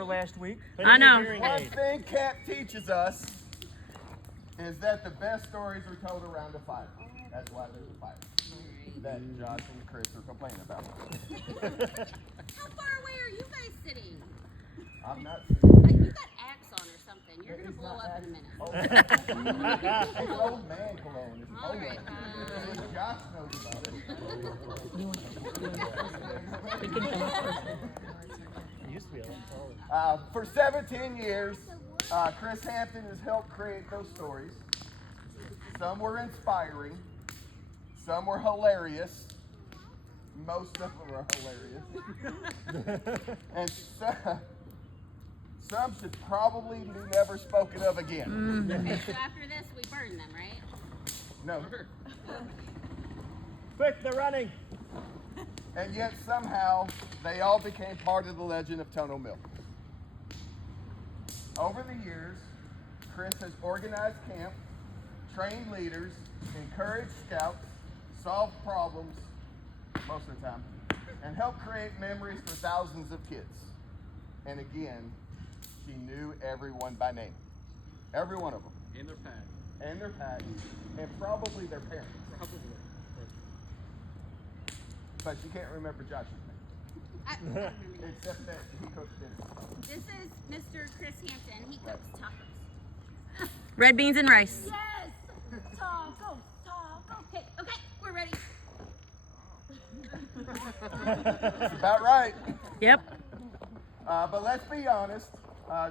hour last week. I know. One thing camp teaches us is that the best stories are told around a fire. That's why there's a fire. That Josh and Chris are complaining about. How far away are you guys sitting? I'm not. You got axe on or something. You're gonna blow up in a minute. Oh, it's old man cologne. It's All old right, man. Josh knows about it. For 17 years, Chris Hampton has helped create those stories. Some were inspiring. Some were hilarious. Most of them are hilarious. And some should probably be never spoken of again. Okay, so after this, we burn them, right? No. Quick, they're running. And yet somehow they all became part of the legend of Tono Mill. Over the years, Chris has organized camp, trained leaders, encouraged scouts, solved problems, most of the time, and helped create memories for thousands of kids. And again, she knew everyone by name. Every one of them. In their pack. And their pack, and probably their parents. Probably. But she can't remember Josh's name. I remember. Except that he cooks dinner. This is Mr. Chris Hampton. He cooks tacos. Red beans and rice. Yes! Taco, taco. Okay, okay, we're ready. That's about right. Yep. But let's be honest,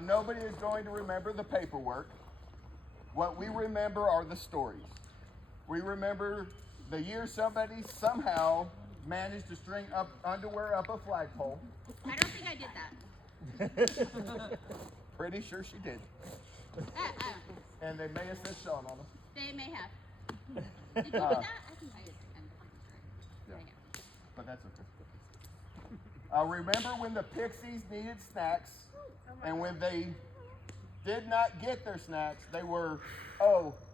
nobody is going to remember the paperwork. What we remember are the stories. We remember the year somebody somehow managed to string up underwear up a flagpole. I don't think I did that. Pretty sure she did. And they may have said Sean on them. They may have. Did you do that? I think I did. Yeah. But that's okay. Remember when the Pixies needed snacks, and when they did not get their snacks, they were,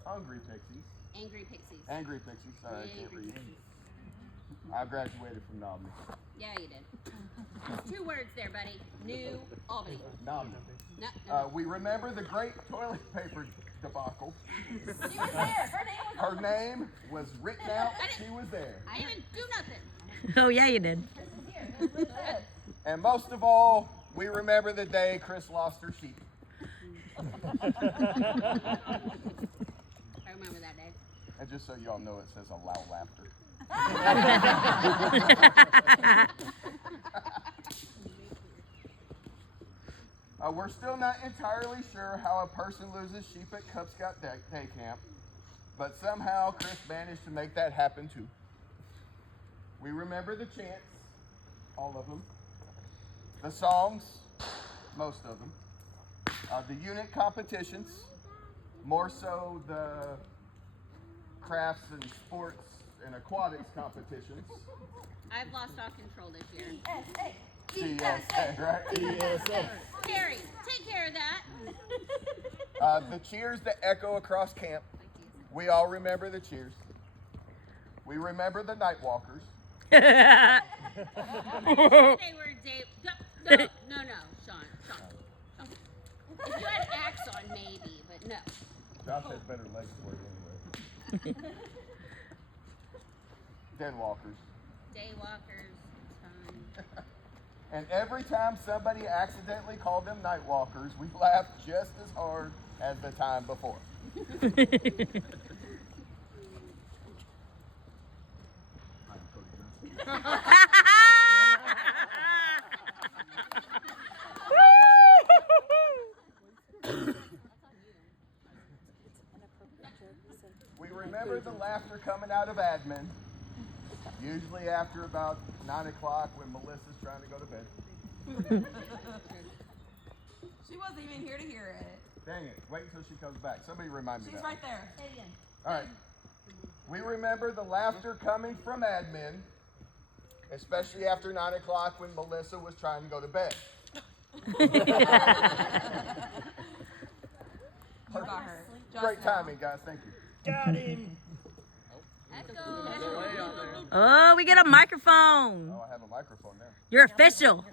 hungry Pixies. Angry Pixies. Angry Pixies. Sorry, I can't read. Pixies. I graduated from Knobney. Yeah, you did. 2 words there, buddy. New Albany. Knobney. No. We remember the great toilet paper debacle. She was there. Her name was written out. She was there. I didn't do nothing. Oh, yeah, you did. And most of all, we remember the day Chris lost her sheep. I remember that day. And just so y'all know, it says allow laughter. We're still not entirely sure how a person loses sheep at Cub Scout Day Camp, but somehow Chris managed to make that happen too. We remember the chants, all of them, the songs, most of them, the unit competitions, more so the crafts and sports and aquatics competitions. I've lost all control this year. CSA, right? CSA. Carrie, take care of that. The cheers that echo across camp. We all remember the cheers. We remember the night walkers. They were Dave. No, Sean. If you had axe on, maybe, but no. Josh has better legs for it anyway. Den walkers. Day walkers. It's fine. And every time somebody accidentally called them night walkers, we laughed just as hard as the time before. We remember the laughter coming out of admin, usually after about 9 o'clock when Melissa's trying to go to bed. She wasn't even here to hear it. Dang it, wait until she comes back. Somebody remind me She's that. right there. Say it again. All right. We remember the laughter coming from admin, especially after 9 o'clock when Melissa was trying to go to bed. You got her. Just Great now. timing, guys. Thank you. Got him. Oh, we get a microphone. Oh, I have a microphone there. You're official.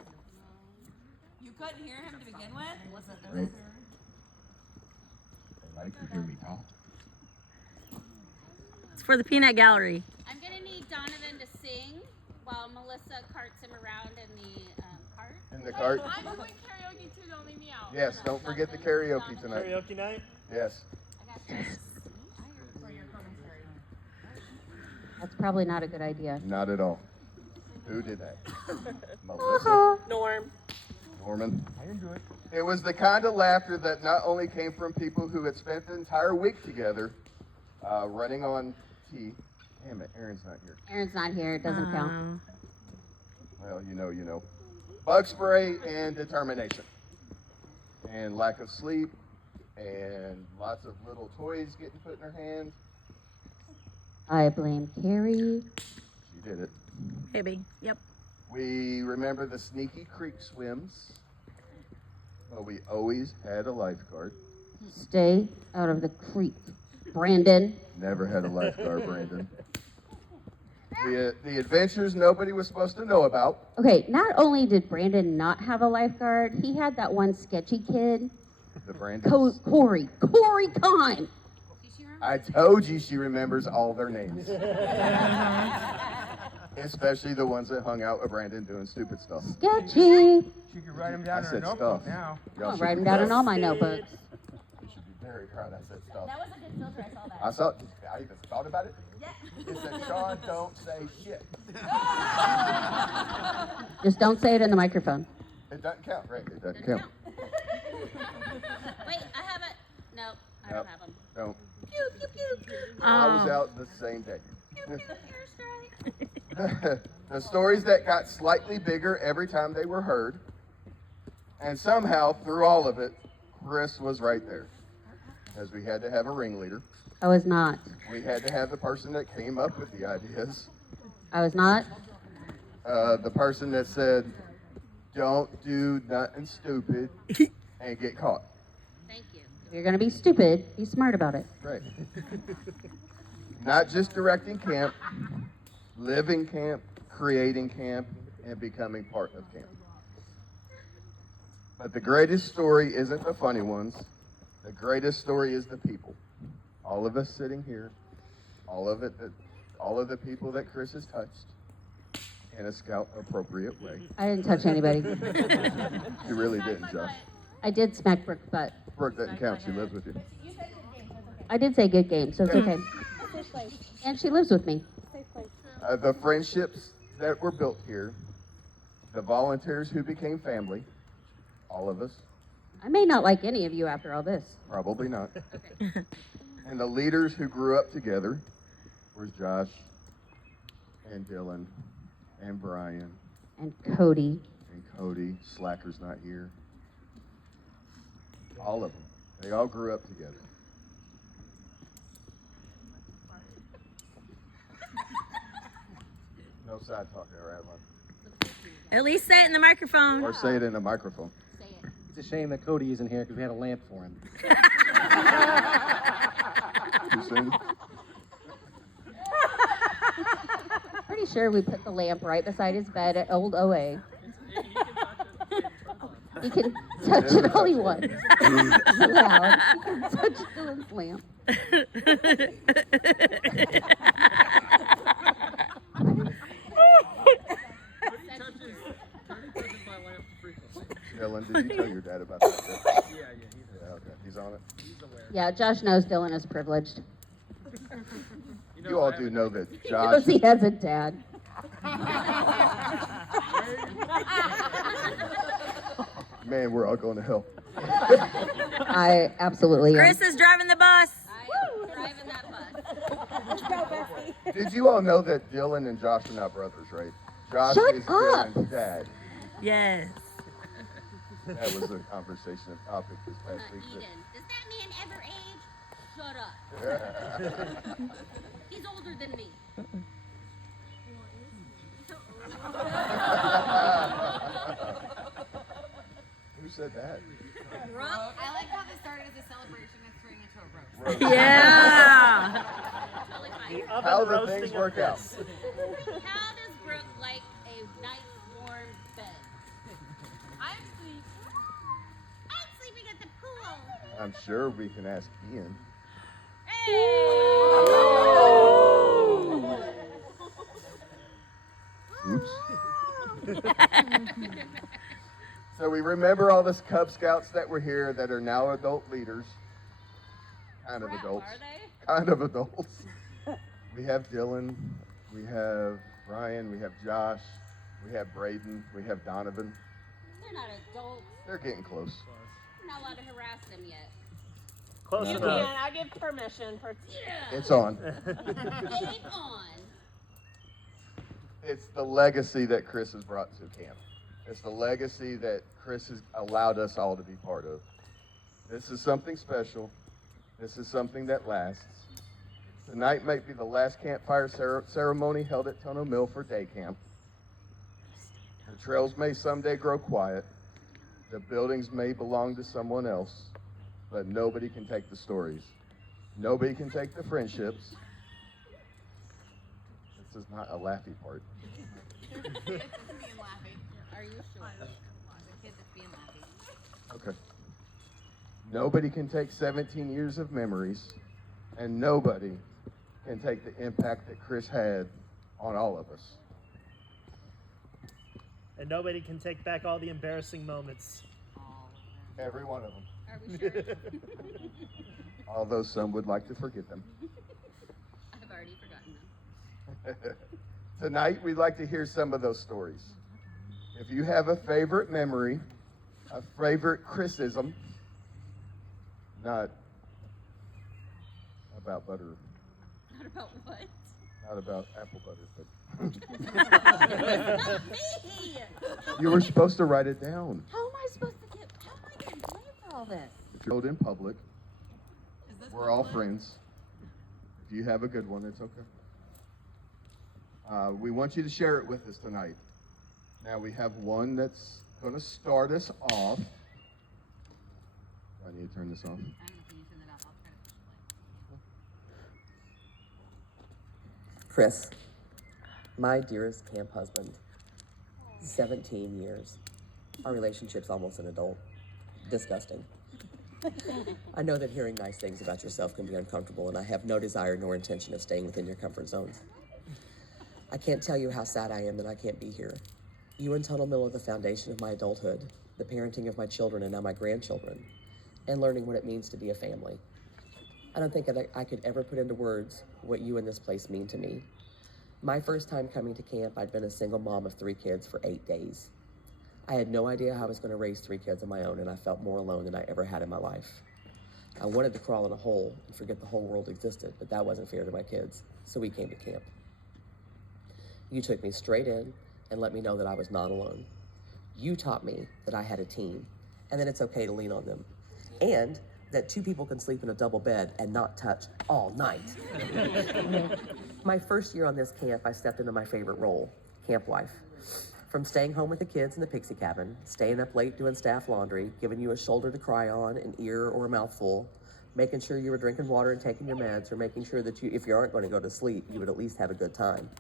You couldn't hear him to begin with? Right. They like to hear me talk. It's for the peanut gallery. I'm gonna need Donovan to sing while Melissa carts him around in the cart. In the cart? I'm doing karaoke too, don't leave me out. Yes, don't forget the karaoke tonight. Karaoke night? Yes. I got this. That's probably not a good idea. Not at all. Who did that? Melissa? Norm. Norman? I didn't do it. It was the kind of laughter that not only came from people who had spent the entire week together running on tea. Damn it, Aaron's not here. Aaron's not here. It doesn't count. Well, you know. Bug spray and determination. And lack of sleep. And lots of little toys getting put in her hands. I blame Carrie. She did it. Maybe. Yep. We remember the sneaky creek swims. But we always had a lifeguard. Stay out of the creek, Brandon. Never had a lifeguard, Brandon. The adventures nobody was supposed to know about. Okay, not only did Brandon not have a lifeguard, he had that one sketchy kid, The Brandon. Corey Kahn. I told you she remembers all their names. Especially the ones that hung out with Brandon doing stupid stuff. Sketchy. She could write them down I in her said notebook stuff. now. Y'all I'll should write be them down in proud. all my notebooks. You should be very proud I said stuff. That was a good filter, I saw that. I saw. I even thought about it. It said, Sean, don't say shit. Just don't say it in the microphone. It doesn't count, right? It doesn't count. Wait, I have it. No, I Nope. don't have them. Don't. Pew, pew, pew. I was out the same day. The stories that got slightly bigger every time they were heard. And somehow, through all of it, Chris was right there. Because we had to have a ringleader. I was not. We had to have the person that came up with the ideas. I was not. The person that said, don't do nothing stupid and get caught. Thank you. If you're going to be stupid, be smart about it. Right. Not just directing camp, living camp, creating camp, and becoming part of camp. But the greatest story isn't the funny ones. The greatest story is the people. All of us sitting here, all of the people that Chris has touched in a scout appropriate way. I didn't touch anybody. You really didn't, Josh. I did smack Brooke's butt. Brooke doesn't count. She lives with you. I did say good game, so it's okay. And she lives with me. The friendships that were built here, the volunteers who became family, all of us, I may not like any of you after all this. probably not. And the leaders who grew up together, where's Josh and Dylan and Brian And Cody. and Cody, Slacker's not here. All of them. They all grew up together. No side talk there, Adeline. At least say it in the microphone. Or say it in a microphone. Say it. It's a shame that Cody isn't here because we had a lamp for him. Too soon? Pretty sure we put the lamp right beside his bed at Old OA. He can touch it all he wants. It's allowed. He can touch Dylan's lamp. Dylan, did you tell your dad about that? Yeah, Yeah, okay. He's on it. he's aware. Yeah, Josh knows Dylan is privileged. You all do know that He Josh. knows he has a dad. Man, we're all going to hell. I absolutely am. Chris is driving the bus. I am driving that bus. Did you all know that Dylan and Josh are not brothers, right? Josh Shut is up. Dylan's dad. Yes. That was a conversation topic this past week. Eden. Does that man ever age? Shut up. He's older than me. Who said that? Brooke, I like how this started as a celebration that's turning into a roast. Yeah. totally fine. The oven How the roasting things of work out. this. How does Brooke like a nice warm bed? I'm sleep. I'm sure we can ask Ian. Oops. So we remember all the Cub Scouts that were here that are now adult leaders. Kind of adults. Are they? Kind of adults. We have Dylan, we have Ryan, we have Josh, we have Braden, we have Donovan. They're not adults. They're getting close. We're not allowed to harass them yet. Close You enough. can. I give permission for. Yeah. It's on. Game on. It's the legacy that Chris has brought to camp. It's the legacy that Chris has allowed us all to be part of. This is something special. This is something that lasts. Tonight might be the last campfire ceremony held at Tono Mill for day camp. The trails may someday grow quiet. The buildings may belong to someone else, but nobody can take the stories. Nobody can take the friendships. This is not a laughy part. Kids that's being laughing. Are you sure? The kid that's being laughing. Okay. Nobody can take 17 years of memories, and nobody can take the impact that Chris had on all of us. And nobody can take back all the embarrassing moments. Every one of them. Are we sure? Although some would like to forget them. I've already forgotten them. Tonight, we'd like to hear some of those stories. If you have a favorite memory, a favorite Chrisism, not about butter, Not about what? not about apple butter, but Not me! you were supposed to write it down. How am I supposed to get, how am I getting blamed for all this? If you're in public, Is this we're all friends. If you have a good one, it's okay. We want you to share it with us tonight. Now we have one that's going to start us off. I need to turn this off. I don't know if you turn it off. I'll try to push play. Chris, my dearest camp husband, 17 years. Our relationship's almost an adult. Disgusting. I know that hearing nice things about yourself can be uncomfortable, and I have no desire nor intention of staying within your comfort zone. I can't tell you how sad I am that I can't be here. You and Tunnel Mill are the foundation of my adulthood, the parenting of my children and now my grandchildren, and learning what it means to be a family. I don't think that I could ever put into words what you and this place mean to me. My first time coming to camp, I'd been a single mom of 3 kids for 8 days. I had no idea how I was going to raise 3 kids of my own, and I felt more alone than I ever had in my life. I wanted to crawl in a hole and forget the whole world existed, but that wasn't fair to my kids, so we came to camp. You took me straight in and let me know that I was not alone. You taught me that I had a team, and that it's okay to lean on them, and that 2 people can sleep in a double bed and not touch all night. My first year on this camp, I stepped into my favorite role, camp wife. From staying home with the kids in the pixie cabin, staying up late doing staff laundry, giving you a shoulder to cry on, an ear or a mouthful, making sure you were drinking water and taking your meds, or making sure that if you aren't going to go to sleep, you would at least have a good time.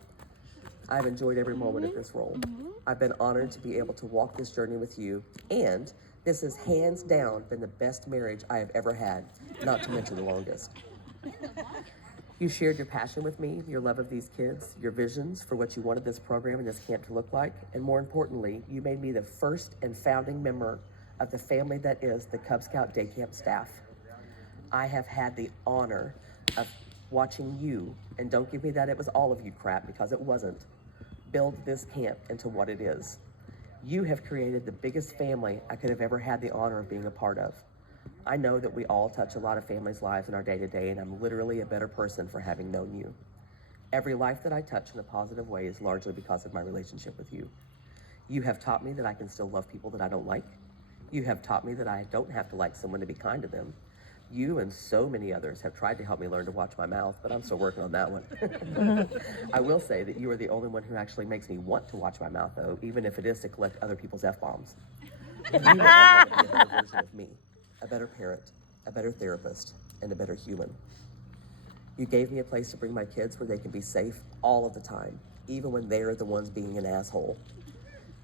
I've enjoyed every moment of this role. I've been honored to be able to walk this journey with you, and this has hands down been the best marriage I have ever had, not to mention the longest. You shared your passion with me, your love of these kids, your visions for what you wanted this program and this camp to look like, and more importantly, you made me the first and founding member of the family that is the Cub Scout Day Camp staff. I have had the honor of watching you, and don't give me that it was all of you crap, because it wasn't, build this camp into what it is. You have created the biggest family I could have ever had the honor of being a part of. I know that we all touch a lot of families' lives in our day-to-day, and I'm literally a better person for having known you. Every life that I touch in a positive way is largely because of my relationship with you. You have taught me that I can still love people that I don't like. You have taught me that I don't have to like someone to be kind to them. You and so many others have tried to help me learn to watch my mouth, but I'm still working on that one. I will say that you are the only one who actually makes me want to watch my mouth, though, even if it is to collect other people's F-bombs. You are a better version of me, a better parent, a better therapist, and a better human. You gave me a place to bring my kids where they can be safe all of the time, even when they're the ones being an asshole.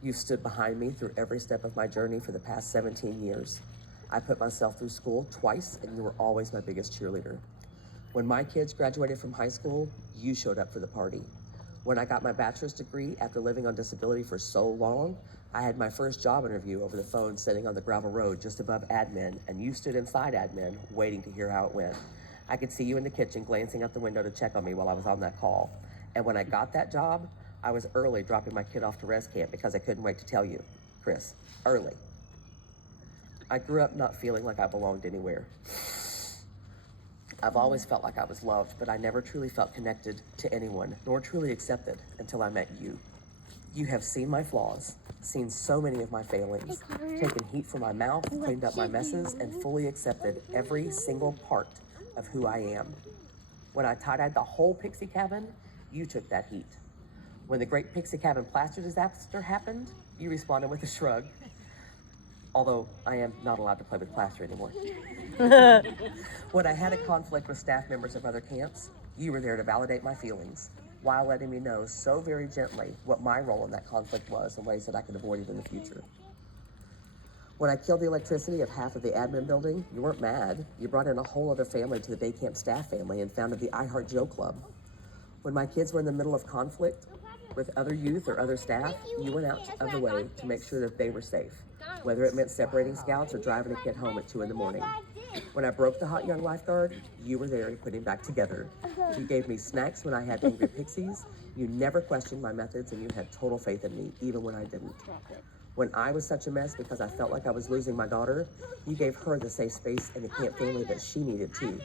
You've stood behind me through every step of my journey for the past 17 years. I put myself through school twice, and you were always my biggest cheerleader. When my kids graduated from high school, you showed up for the party. When I got my bachelor's degree after living on disability for so long, I had my first job interview over the phone sitting on the gravel road just above admin, and you stood inside admin waiting to hear how it went. I could see you in the kitchen glancing out the window to check on me while I was on that call. And when I got that job, I was early dropping my kid off to res camp because I couldn't wait to tell you, Chris, early. I grew up not feeling like I belonged anywhere. I've always felt like I was loved, but I never truly felt connected to anyone, nor truly accepted until I met you. You have seen my flaws, seen so many of my failings, taken heat from my mouth, cleaned up my messes, and fully accepted every single part of who I am. When I tie-dyed the whole Pixie cabin, you took that heat. When the Great Pixie Cabin plaster disaster happened, you responded with a shrug. Although I am not allowed to play with plaster anymore. When I had a conflict with staff members of other camps, you were there to validate my feelings, while letting me know so very gently what my role in that conflict was and ways that I could avoid it in the future. When I killed the electricity of half of the admin building, you weren't mad. You brought in a whole other family to the day camp staff family and founded the I Heart Joe Club. When my kids were in the middle of conflict with other youth or other staff, you went out of the way to make sure that they were safe, whether it meant separating scouts or driving a kid home at 2 in the morning. When I broke the hot young lifeguard, you were there to put him back together. You gave me snacks when I had angry pixies. You never questioned my methods, and you had total faith in me, even when I didn't. When I was such a mess because I felt like I was losing my daughter, you gave her the safe space in the camp family that she needed too.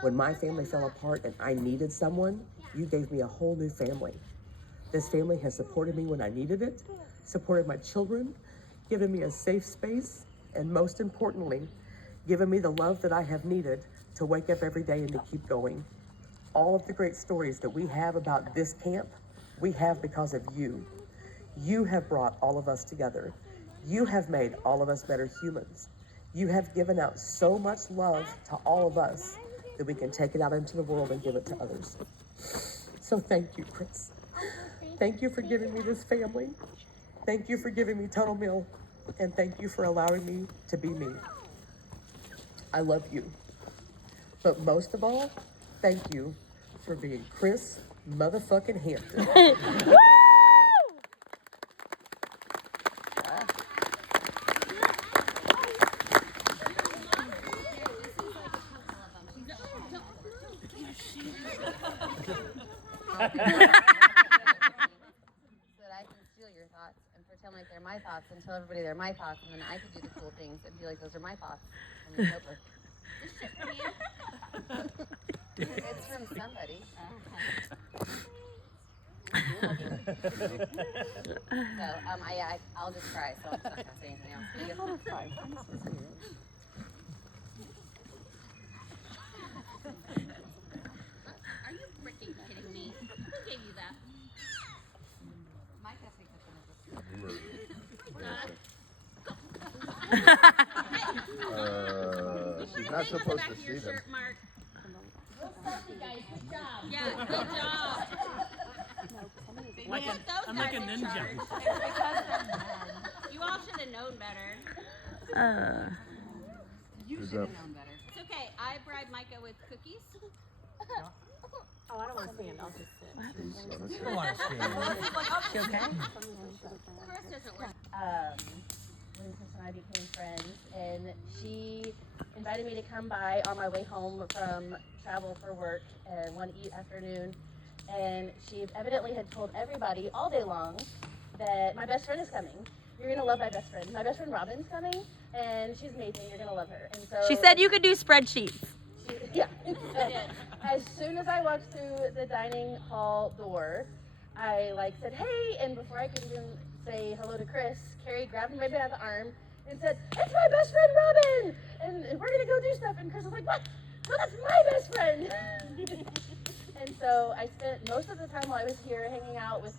When my family fell apart and I needed someone, you gave me a whole new family. This family has supported me when I needed it, supported my children, given me a safe space, and most importantly, given me the love that I have needed to wake up every day and to keep going. All of the great stories that we have about this camp, we have because of you. You have brought all of us together. You have made all of us better humans. You have given out so much love to all of us that we can take it out into the world and give it to others. So thank you, Chris. Thank you for giving me this family. Thank you for giving me Total Meal. And thank you for allowing me to be me. I love you. But most of all, thank you for being Chris motherfucking Hampton. So that I can steal your thoughts and pretend like they're my thoughts and tell everybody they're my thoughts, and then I can do the cool things and be like, those are my thoughts. And it's over. It's from somebody. So, I'll just cry, so I'm not gonna say anything else. But yes. Are you freaking kidding me? Who gave you that? Mike has to take this She's not supposed to see them. Shirt, Mark. Guys, good job. Yeah, good job. I'm like a ninja. You all should have known better. You should have known better. It's okay. I bribed Micah with cookies. Oh, I don't want to stand. I'll just sit. I want to stand. She okay? Chris doesn't work. When Chris and I became friends, and she invited me to come by on my way home from travel for work one afternoon, and she evidently had told everybody all day long that my best friend is coming. You're gonna love my best friend. My best friend Robin's coming, and she's amazing. You're gonna love her. And so She said you could do spreadsheets. yeah. As soon as I walked through the dining hall door, I said, hey, and before I could even say hello to Chris, Carrie grabbed me by the arm and said, it's my best friend Robin, and we're gonna go do stuff. And Chris was like, what? No, that's my best friend. And so I spent most of the time while I was here hanging out with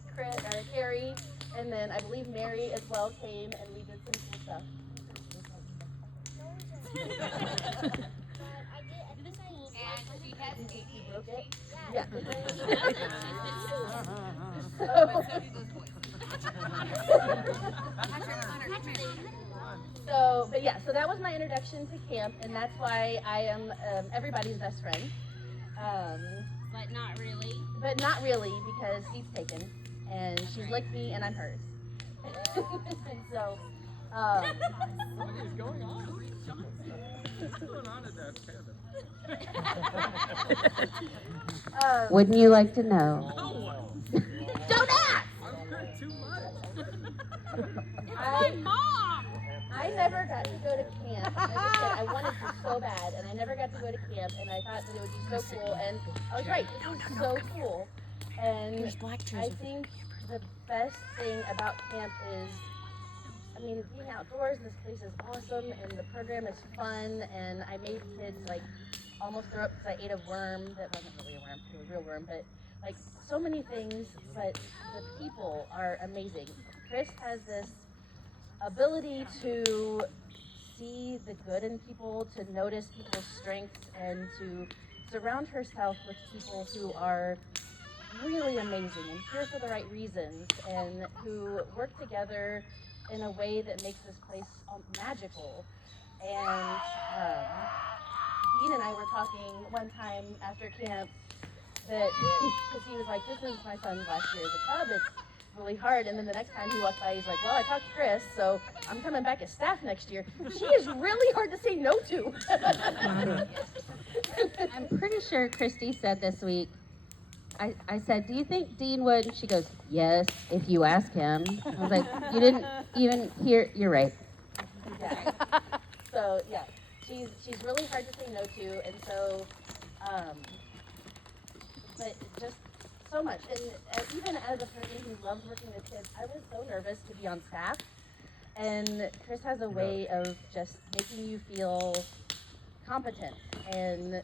Carrie, and then I believe Mary as well came, and we did some cool stuff. And she has ADHD. Yeah. But so do those boys. So, but yeah, so that was my introduction to camp, and that's why I am everybody's best friend. But not really. But not really, because Steve's taken, and she's licked me, and I'm hers. And so, What is going on? What's going on in that cabin? Wouldn't you like to know? Don't ask! I've heard too much. My mom! I never got to go to camp. Like I said, I wanted to so bad, and I never got to go to camp, and I thought that it would be so cool, and I was right, this is so cool. And I think the best thing about camp is, I mean, being outdoors, this place is awesome, and the program is fun, and I made kids, like, almost throw up because I ate a worm that wasn't really a worm, it was a real worm, but, like, so many things, but the people are amazing. Chris has this ability to see the good in people, to notice people's strengths, and to surround herself with people who are really amazing and here for the right reasons, and who work together in a way that makes this place magical. And Dean and I were talking one time after camp that, because he was like, this is my son's last year as a cub, it's really hard. And then the next time he walked by, he's like, well, I talked to Chris, so I'm coming back as staff next year. She is really hard to say no to. I'm pretty sure Christy said this week, I said, do you think Dean would? And she goes, yes, if you ask him. I was like, you didn't even hear, you're right. Yeah. So yeah, she's really hard to say no to, and so, but just so much. And even as a person who loves working with kids, I was so nervous to be on staff. And Chris has a way of just making you feel competent and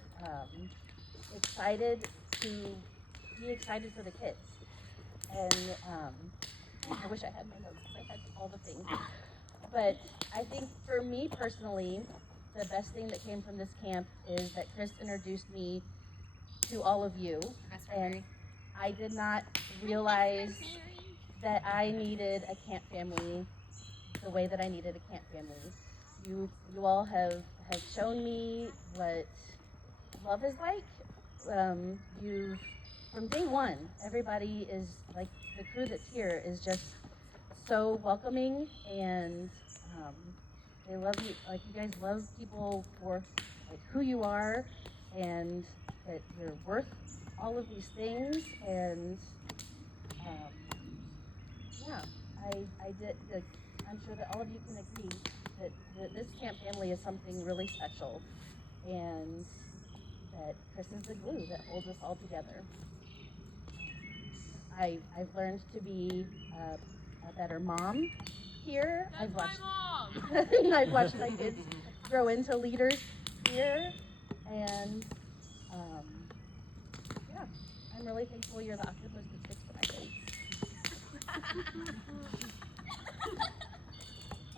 excited to be excited for the kids. And I wish I had my notes because I had all the things. But I think for me personally, the best thing that came from this camp is that Chris introduced me to all of you. And I did not realize that I needed a camp family the way that I needed a camp family. You all have shown me what love is like. From day one, everybody is like, the crew that's here is just so welcoming, and they love you, like you guys love people for like who you are, and that you're worth all of these things. And yeah, I did, I'm sure that all of you can agree that this camp family is something really special, and that Chris is the glue that holds us all together. I've learned to be a better mom here. That's my mom. I've watched my kids grow into leaders here, and yeah, I'm really thankful you're the octopus that sticks to my face.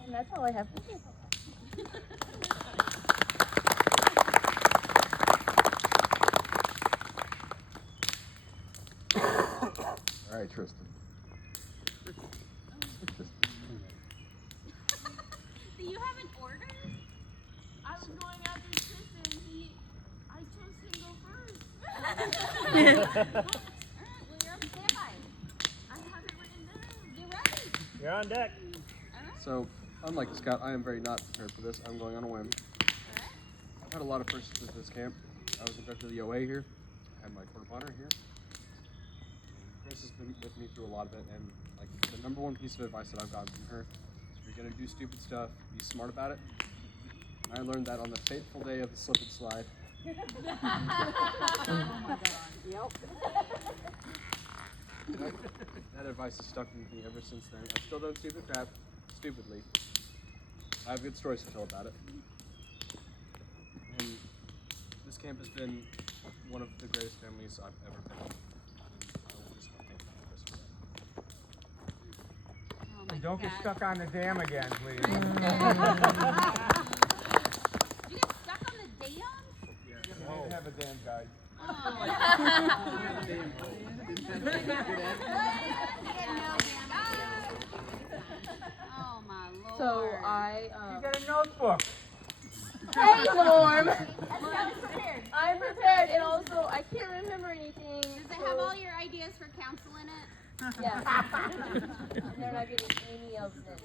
And that's all I have to say. All right, Tristan. Do you have an order? I was going after Tristan. I chose him to go first. Alright, well, you're on standby. I have it written down. You're ready. You're on deck. So, unlike Scott, I am very not prepared for this. I'm going on a whim. Alright. I've had a lot of firsts at this camp. I was inducted to the OA here. I had my court of honor here. Chris has been with me through a lot of it, and like the number one piece of advice that I've gotten from her is, if you're gonna do stupid stuff, be smart about it. I learned that on the fateful day of the slip and slide. Oh my god. Yep. That advice has stuck with me ever since then. I've still done stupid crap, stupidly. I have good stories to tell about it. And this camp has been one of the greatest families I've ever been in. I will just want to thank Chris for that. Oh my And don't get God. stuck on the dam again, please. Did you get stuck on the dam? We didn't have a damn guide. Oh my lord. So I You gotta notebook. Hey, Norm. I'm prepared, and also I can't remember anything. Does it have all your ideas for council in it? Yeah. They're not getting any of them.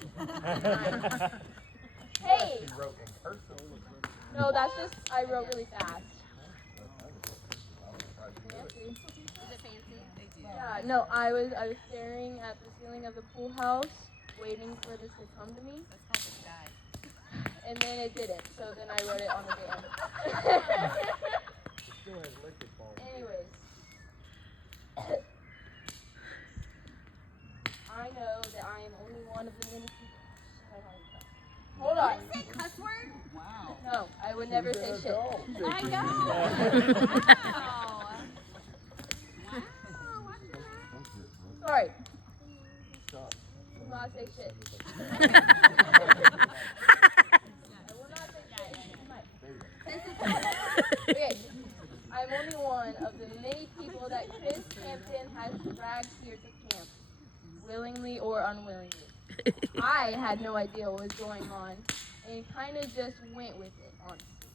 Hey. She wrote in cursive. No, that's just I wrote really fast. Is it fancy? Yeah. No, I was staring at the ceiling of the pool house, waiting for this to come to me. That's called the sky. And then it didn't, so then I wrote it on the dam. Anyways. I know that I am only one of the many people. Hold on. Did you say cuss word? Wow. No, I would never say shit. I know. Wow. Sorry. I will not say shit. I will not say shit. Okay. I'm only one of the many people that Chris Hampton has dragged here to camp, willingly or unwillingly. I had no idea what was going on and kind of just went with it, honestly.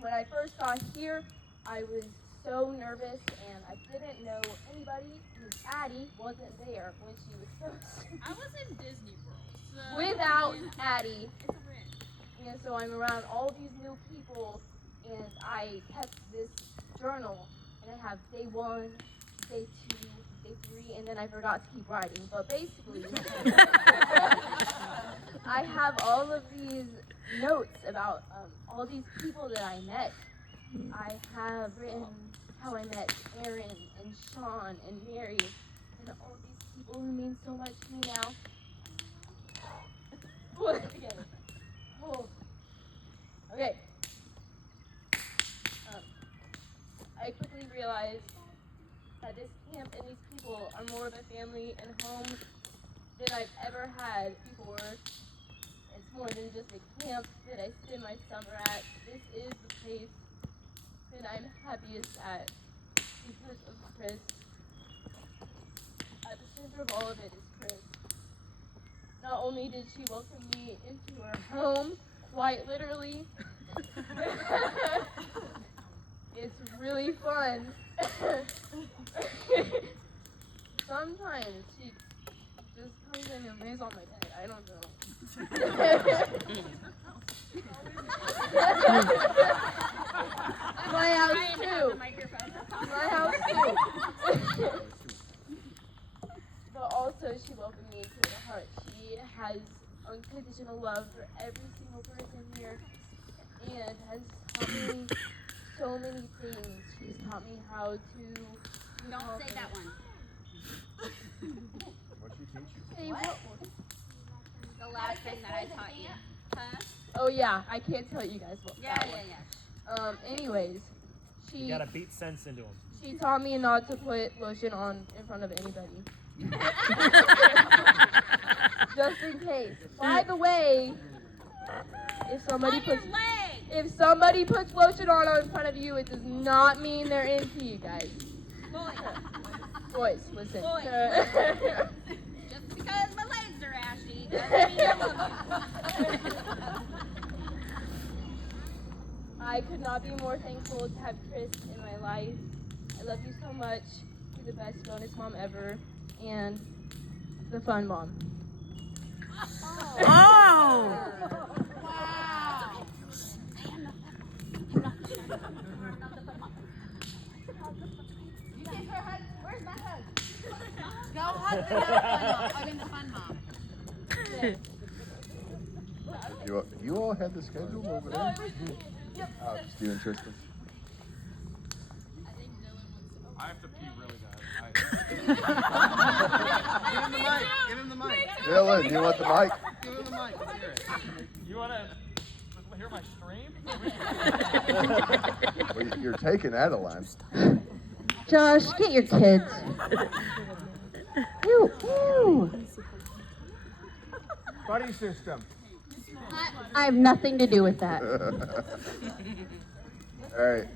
When I first got here, I was so nervous and I didn't know anybody. Miss Addie wasn't there when she was supposed to. I was in Disney World. So Without Addie. It's a risk. And so I'm around all these new people, and I kept this journal, and I have day 1, day 2, day 3, and then I forgot to keep writing. But basically, I have all of these notes about all these people that I met. I have written how I met Aaron and Sean and Mary, and all these people who mean so much to me now. Pull it together. Oh. Okay. I quickly realized that this camp and these people are more of a family and home than I've ever had before. It's more than just a camp that I spend my summer at. This is the place that I'm happiest at because of Chris. At the center of all of it is Chris. Not only did she welcome me into her home, quite literally, it's really fun. Sometimes she just comes in and lays on my bed. I don't know. My house too. My house too. But also she welcomed me into her heart. She has unconditional love for every single person here and has taught me so many things. She's taught me how to Don't say that one. What'd she teach you? Say what one? The last thing that I taught you. Huh? Oh yeah, I can't tell you guys what. Yeah, that yeah, one. yeah. Anyways, You gotta beat sense into them. she taught me not to put lotion on in front of anybody. Just in case. By the way, if somebody puts lotion on in front of you, it does not mean they're into you guys. Boys, listen. Boys. Just because my legs are ashy doesn't mean I love you. I could not be more thankful to have Chris in my life. I love you so much. You're the best bonus mom ever, and the fun mom. Oh! Wow. You gave her a hug. Where's my hug? Go hug the fun mom. I mean the fun mom. You all had the schedule over there? Oh, just you and Tristan. I have to pee really bad. Give him the mic. Give him the mic. Dylan, you want the mic? Give him the mic. Let's hear it. You want to hear my stream? Well, you're taking Adeline. Josh, get your kids. Ew, ew. Buddy system. I have nothing to do with that. All right.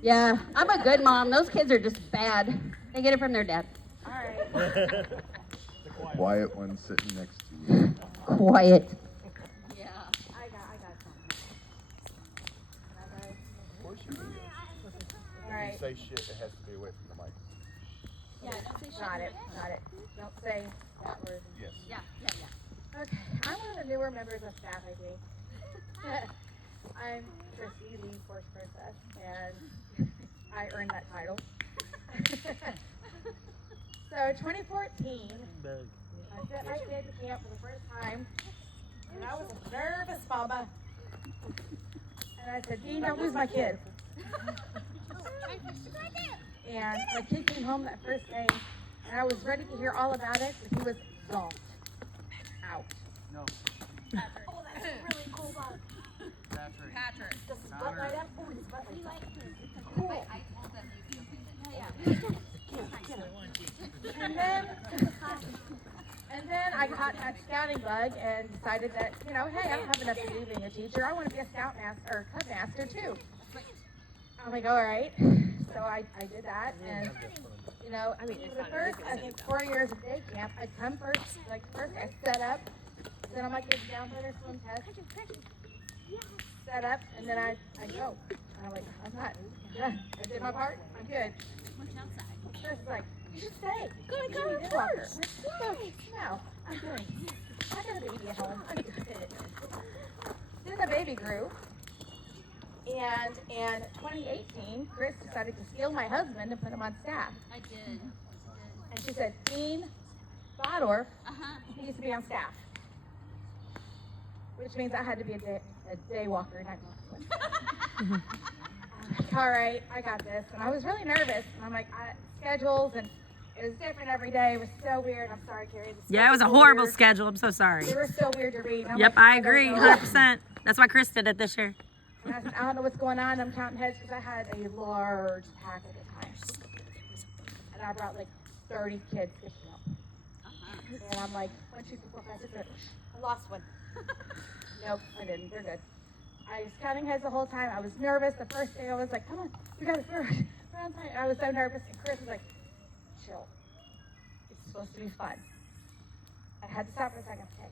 Yeah, I'm a good mom. Those kids are just bad. They get it from their dad. Quiet one sitting next to you. quiet. Yeah. I got something. Of course you do. All If right. you say shit, it has to be away from the mic. Yeah, don't say shit. Got it. Don't say that word. Yes. Yeah. Okay, I'm one of the newer members of staff, I think. I'm Christy, the Force Princess, and I earned that title. So 2014, I sent my kid to camp for the first time, and I was a nervous mama. And I said, Dean, don't lose my kid. And my kid came home that first day, and I was ready to hear all about it, but he was zonked out. No. Oh, that's a really cool bug. Patrick. Does his butt light up? Oh, his butt lights up. Cool. And then I caught that scouting bug and decided that, hey, I don't have enough to do being a teacher. I want to be a scout master or cub master too. I'm like, all right. So I did that, and the first, I think, 4 years of day camp, I'd come first, first I set up, then all my kids down for their swim test, set up, and then I go. And I'm like, I'm not done. I did my part. I'm good. First, like, you should stay. Good, I got a walker. No, I'm good. I got a baby at home. I'm good. Then the baby grew. And in 2018, Chris decided to steal my husband and put him on staff. I did. And she said, Dean Bodorf needs to be on staff. Which means I had to be a day walker, night walker. All right, I got this. And I was really nervous. And I'm like, schedules, and it was different every day. It was so weird. I'm sorry, Carrie. Yeah, it was a horrible schedule. I'm so sorry. They were so weird to read. Yep, I agree, 100%. That's why Chris did it this year. And I said, I don't know what's going on. I'm counting heads because I had a large pack at the time. And I brought like 30 kids to camp. And I'm like, 1, 2, 3, 4, 5, 6, 7. I lost one. Nope, I didn't. They're good. I was counting heads the whole time. I was nervous. The first day I was like, come on, we got to first. I was so nervous. And Chris was like, chill. It's supposed to be fun. I had to stop for a second. Okay.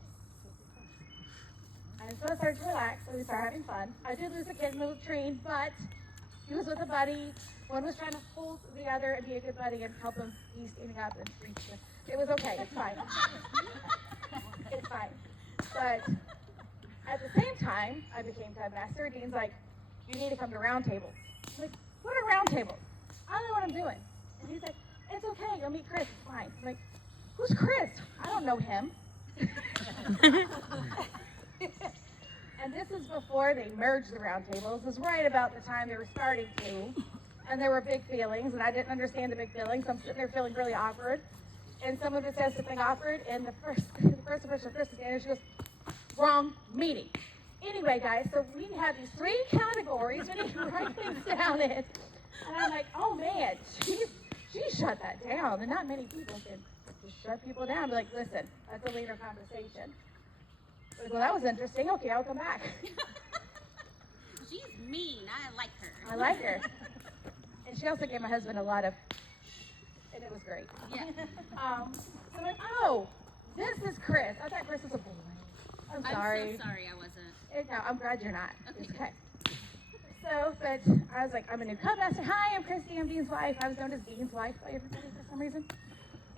And so I started to relax, so we started having fun. I did lose a kid in the latrine, but he was with a buddy. One was trying to hold the other and be a good buddy and help him. He's standing up and reaching. It was okay. It's fine. It's fine. But at the same time, I became cub master. Dean's like, you need to come to round tables. I'm like, what are round tables? I don't know what I'm doing. And he's like, it's okay. You'll meet Chris. It's fine. I'm like, who's Chris? I don't know him. And this is before they merged the round tables. It was right about the time they were starting to. And there were big feelings, and I didn't understand the big feelings. I'm sitting there feeling really awkward. And someone would say something awkward, and the first person Chris is standing, she goes, wrong meeting. Anyway, guys, so we have these 3 categories we need to write things down in. And I'm like, oh man, she shut that down. And not many people can just shut people down. Be like, listen, that's a later conversation. Like, well, that was interesting. Okay, I'll come back. She's mean. I like her. I like her. And she also gave my husband a lot of, and it was great. Yeah. So I'm like, oh, this is Chris. I thought Chris was a boy. I'm sorry. I'm so sorry I wasn't. No, I'm glad you're not. Okay. It's okay. So, but I was like, I'm a new cub master. Hi, I'm Christy. I'm Dean's wife. I was known as Dean's wife by everybody for some reason.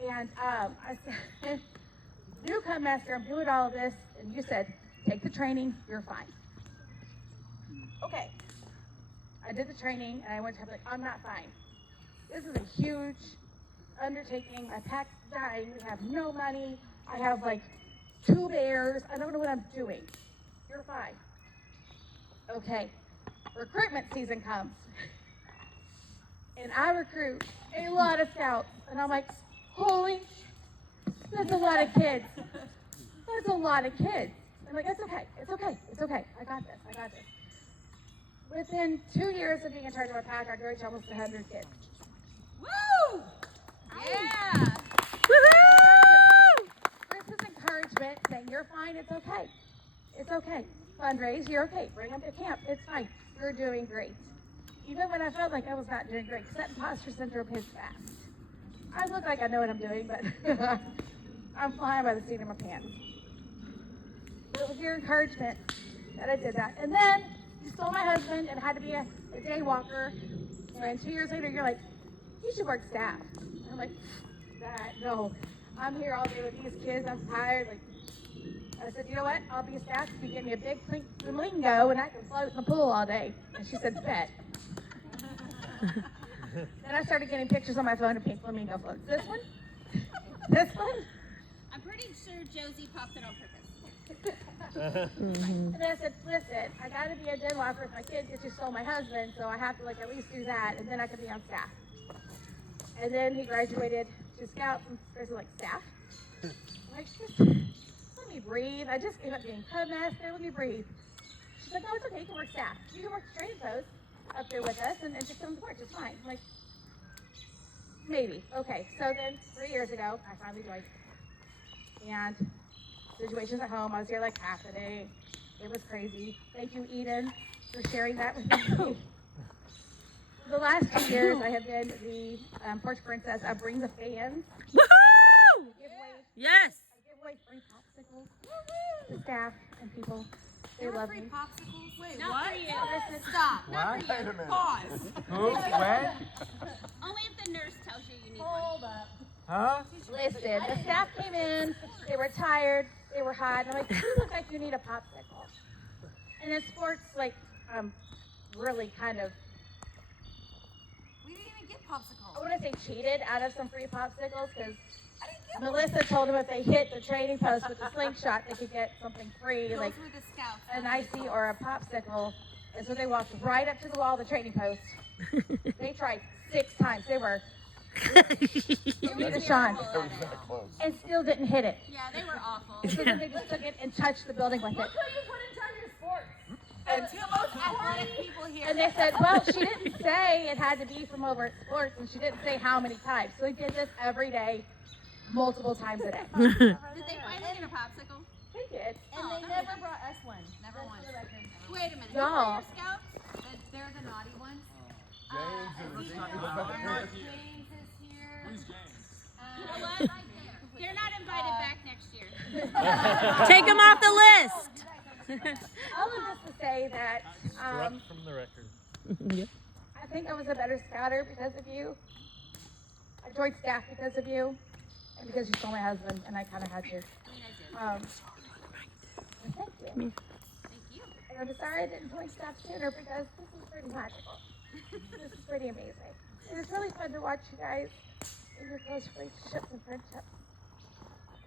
And I said, new cub master, I'm doing all of this. And you said, take the training, you're fine. Okay. I did the training, and I went to her like, I'm not fine. This is a huge undertaking. My pack's dying. We have no money. I have like 2 bears. I don't know what I'm doing. You're fine. Okay. Recruitment season comes. And I recruit a lot of scouts. And I'm like, holy, that's a lot of kids. That's a lot of kids. I'm like, it's okay. It's okay. It's okay. I got this. I got this. Within 2 years of being in charge of a pack, I grew to almost 100 kids. Woo! Yeah! Woohoo! Chris's encouragement, saying, you're fine, it's okay. It's okay. Fundraise, you're okay. Bring them to camp, it's fine. You're doing great. Even when I felt like I was not doing great, because that imposter syndrome hits fast. I look like I know what I'm doing, but I'm flying by the seat of my pants. it was your encouragement that I did that. And then you stole my husband and had to be a day walker. And 2 years later, you're like, you should work staff. And I'm like, that, no. I'm here all day with these kids. I'm tired. Like, I said, you know what? I'll be a staff if you give me a big pink flamingo and I can float in the pool all day. And she said, bet. Then I started getting pictures on my phone of pink flamingo floats. This one? This one? I'm pretty sure Josie popped it on purpose. And then I said, listen, I gotta be a den walker with my kid because you stole my husband, so I have to like at least do that, and then I can be on staff. And then he graduated to Scouts, and Chris was like, staff? I'm like, just let me breathe. I just gave up being cub master. Let me breathe. She's like, no, it's okay. You can work staff. You can work the training post up there with us and just come to work. It's fine. I'm like, maybe. Okay. So then 3 years ago, I finally joined. And situations at home, I was here like half a day. It was crazy. Thank you, Eden, for sharing that with me. For the last 2 years, I have been the porch princess. I bring the fans. Woohoo! Yes. I give away free popsicles to staff and people. They love me. Popsicles? Wait, Not what? for you. Stop. Wait a minute. Pause. Who? When? Only if the nurse tells you you need Hold one. up. Huh? Listen, the staff came in, they were tired, they were hot, and I'm like, you look like you need a popsicle. And then sports, like, really kind of, We didn't even get I popsicles. want to say cheated out of some free popsicles, because Melissa told them if they hit the training post with the slingshot, they could get something free, Those like were the scouts. an icy or a popsicle. And so they walked right up to the wall of the training post. They tried 6 times. They were, give me the Sean, It was that close. and still didn't hit it. Yeah, they were awful. And so then they just took it and touched the building with it. Look who you put in charge of sports. And two most athletic people here. And they said, well, she didn't say it had to be from over at sports, and she didn't say how many times. So we did this every day, multiple times a day. Did they finally get a popsicle? They did. And they never brought us one. Never once. Wait a minute. Y'all. Who are your scouts? They're the naughty ones. James and James is here. You know what? They're not invited back next year. Take them off the list. All of this to say that From the record. I think I was a better scouter because of you. I joined staff because of you, and because you stole my husband, and I kind of had to. I mean, I did. Thank you. Thank you. And I'm sorry I didn't join staff sooner because this is pretty magical. This is pretty amazing. And it's really fun to watch you guys in your close relationships and friendships.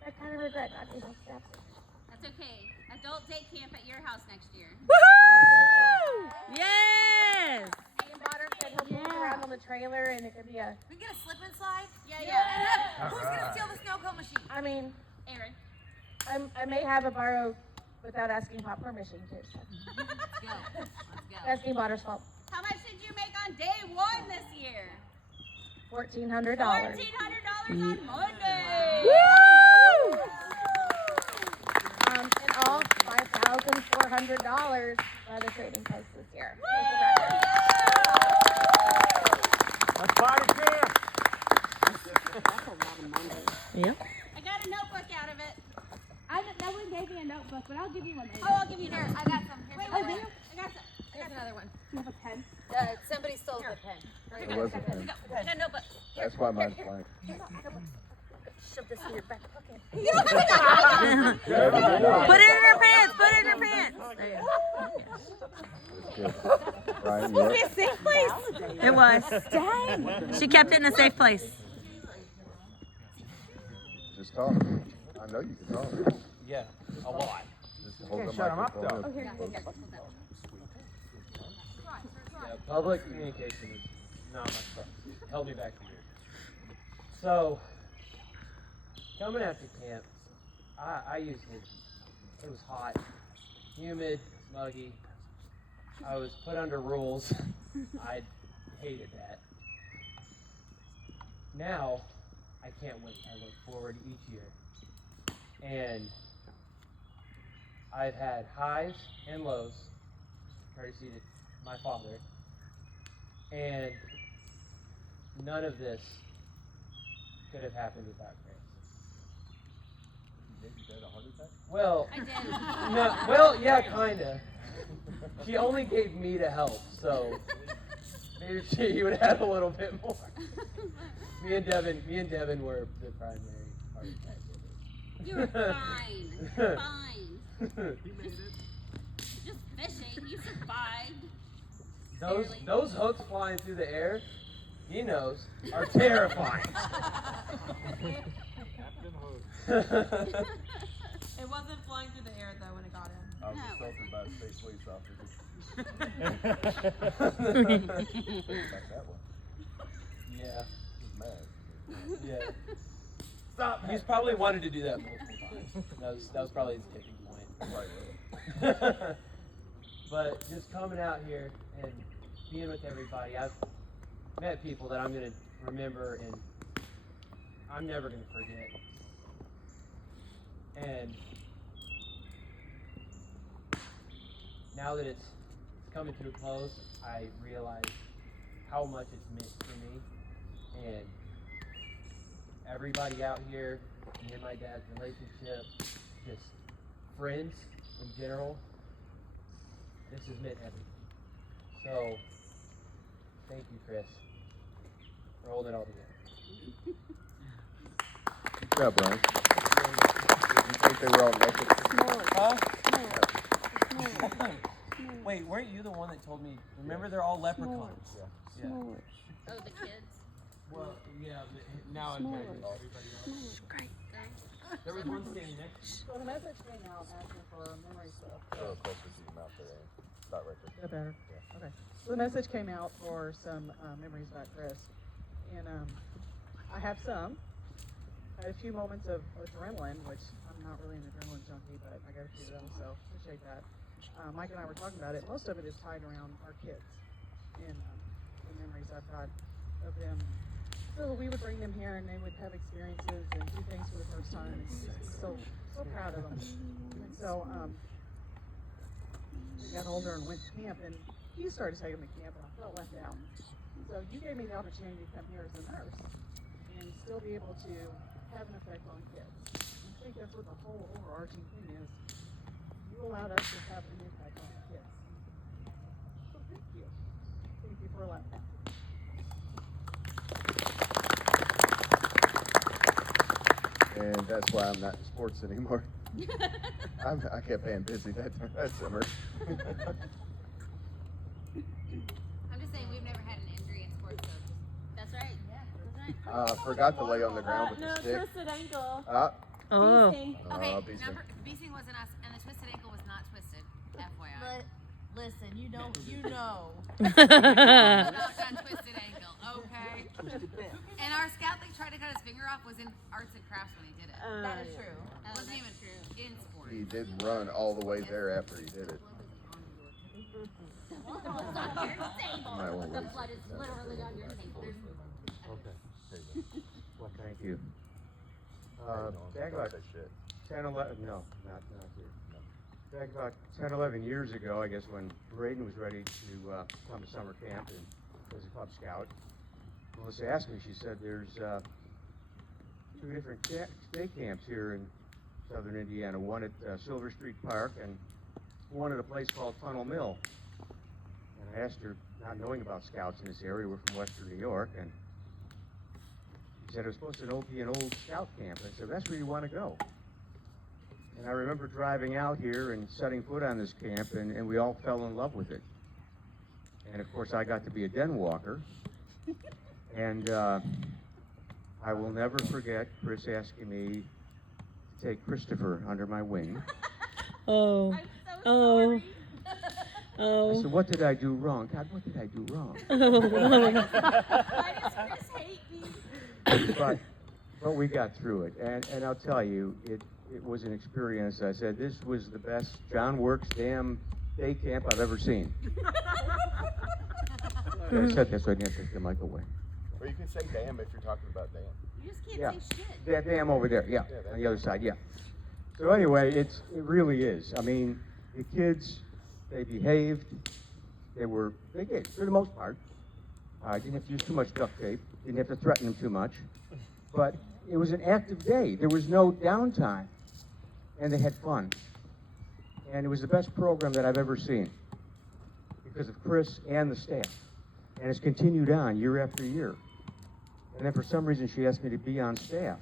I kind of regret not being on staff. That's okay. Adult day camp at your house next year. Woohoo! Yes. Me and Potter could help move around on the trailer, and it could be a. We can get a slip and slide. Yeah. Who's gonna steal the snow cone machine? I mean, Aaron. I may have a borrow without asking Pop permission too. So. Let's go. Let's go. Asking Potter's fault. How much did you make on day 1 this year? $1,400. $1,400 on Monday. Woo! In all, $5,400 by the trading post this year. Let's party camp. Yep. I got a notebook out of it. No one gave me a notebook, but I'll give you one later. Oh, I'll give you Here, another. I got some. Here's Wait, another wait, one. I got some. Here's another one. You have a pen? Somebody stole the pen. It was a pen. I got a notebook. That's why mine's blank. Shove this in your back pocket. Put it in her pants. Put it in her pants. Good. Ryan, you up? Safe place. It was. Dang. She kept it in a safe place. Just talk. I know you can talk. Yeah, a lot. Just hold the shut 'em up, microphone though. up here, close. Yeah, public communication is not my stuff. Held me back from here. So, coming after camp, I used it. It was hot, humid, muggy. I was put under rules. I hated that. Now, I can't wait. I look forward each year. And I've had highs and lows, courtesy to my father. And none of this could have happened without Grace. Gave your dad a heart attack? Well, I did. no, well, yeah, kinda. She only gave me to help, so maybe he would have a little bit more. Me and Devin were the primary heart attack givers. You were fine. You're fine. He made it. Just fishing. You survived. Those hooks flying through the air, he knows, are terrifying. Captain Hook. It wasn't flying through the air though when it got him. I was assaulted by a state police officer. Like that one. Yeah. He's mad. Yeah. Stop. He's probably wanted to do that multiple times. That was probably his tipping point. Right. But just coming out here and being with everybody, I've met people that I'm gonna remember and I'm never gonna forget. And now that it's coming to a close, I realize how much it's meant for me. And everybody out here, me and my dad's relationship, just friends in general, this has meant everything. So, thank you, Chris, for holding it all together. Good job, Brian. Did you think they were all naked? Huh? Wait, weren't you the one that told me, remember they're all leprechauns? Yeah. Oh, the kids. Well, yeah, but now I'm married to everybody else. Great. There was one standing next to me. So the message came out asking for memory stuff. A little closer to your mouth there. Not right there. Is that better? Yeah. Okay. So the message came out for some memories about Chris. And I have some. I had a few moments of adrenaline, which I'm not really an adrenaline junkie, but I got a few of them, so appreciate that. Mike and I were talking about it. Most of it is tied around our kids and the memories I've got of them. So we would bring them here and they would have experiences and do things for the first time. And just so proud of them. And so we got older and went to camp, and you started taking me to camp, and I felt left out. So you gave me the opportunity to come here as a nurse and still be able to have an effect on kids. I think that's what the whole overarching thing is. You allowed us to have an impact on the kids. So thank you. Thank you for allowing that. And that's why I'm not in sports anymore. I kept being busy that summer. I'm just saying we've never had an injury in sports, so That's right. Yeah, that's right. Forgot to lay on the ground with the stick. Twisted ankle. Oh. Okay, bee sting. bee sting wasn't us, and the twisted ankle was not twisted. FYI. But listen, you know. About that twisted ankle, okay? And our scout that tried to cut his finger off was in arts and crafts when he did it. That is true. It wasn't even in sports. He did run all the way there after he did it. The blood is on your table. Might wanna The wait. blood is literally on your table. Okay. There you go. Well, thank you. Don't Back about say shit. 10, 11, no, not here. Back about 10, 11 years ago, I guess, when Braden was ready to come to summer camp and was a Cub Scout, Melissa asked me, she said, there's 2 different day camps here in southern Indiana, one at Silver Street Park and one at a place called Tunnel Mill. And I asked her, not knowing about scouts in this area, we're from western New York, and she said it was supposed to be an old scout camp. I said, that's where you want to go. And I remember driving out here and setting foot on this camp, and we all fell in love with it. And of course, I got to be a den walker. And I will never forget Chris asking me to take Christopher under my wing. Oh. I'm so Oh. sorry. I Oh. said, what did I do wrong? God, what did I do wrong? Why does Chris hate me? But we got through it. And I'll tell you, it was an experience. I said, this was the best John Works damn day camp I've ever seen. I said that so I didn't take the mic away. Or you can say damn if you're talking about damn. You just can't Yeah. say shit. That dam over there, yeah, Yeah, on the other side, yeah. So anyway, it really is. I mean, the kids, they behaved. They did, for the most part. I didn't have to use too much duct tape. Didn't have to threaten them too much. But it was an active day. There was no downtime. and they had fun. And it was the best program that I've ever seen because of Chris and the staff. And it's continued on year after year. And then for some reason she asked me to be on staff.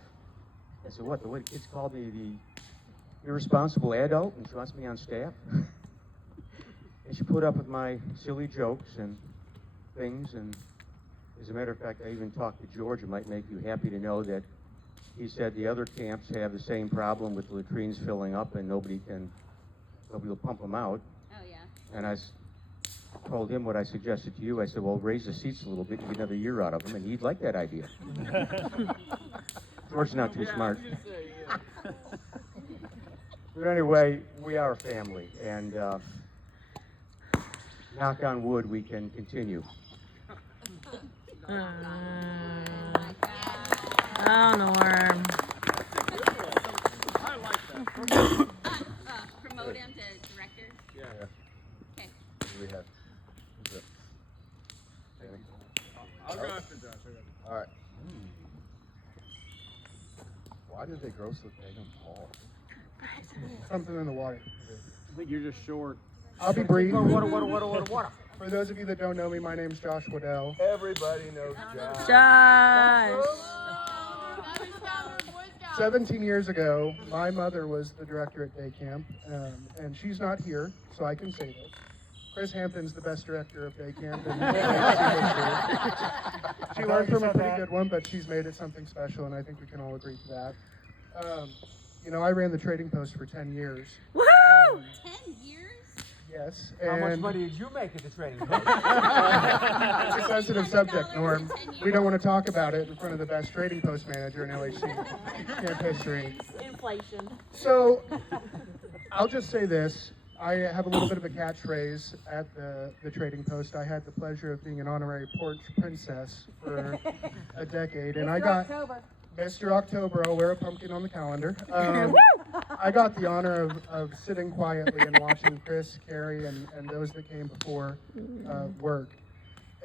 I said, what, the way the kids called me the irresponsible adult, and she wants me on staff? And she put up with my silly jokes and things, and as a matter of fact, I even talked to George. It might make you happy to know that he said the other camps have the same problem with the latrines filling up and nobody will pump them out. Oh, yeah. And I told him what I suggested to you. I said, well, raise the seats a little bit and get another year out of them, and he'd like that idea. George's not too smart. But anyway, we are a family, and knock on wood, we can continue. Oh, Norm. Promote him to director? Yeah. Okay. What do we have? Who's it? I'll go after Josh. All right. Why did they gross the egg and Paul? Something in the water. I think you're just short. I'll be brief. Water. For those of you that don't know me, my name's Josh Waddell. Everybody knows Josh. Josh. 17 years ago, my mother was the director at day camp, and she's not here, so I can say this. Chris Hampton's the best director of day camp in history. She learned from a pretty good one, but she's made it something special, and I think we can all agree to that. You know, I ran the trading post for 10 years. Woohoo! 10 years? Yes. How much and money did you make at the training post? it's a sensitive subject, Norm. We don't want to talk about it in front of the best trading post manager in LHC camp history. Inflation. So, I'll just say this. I have a little bit of a catchphrase at the trading post. I had the pleasure of being an honorary porch princess for a decade, and I got Mr. October. I'll wear a pumpkin on the calendar. I got the honor of sitting quietly and watching Chris, Carrie, and those that came before work.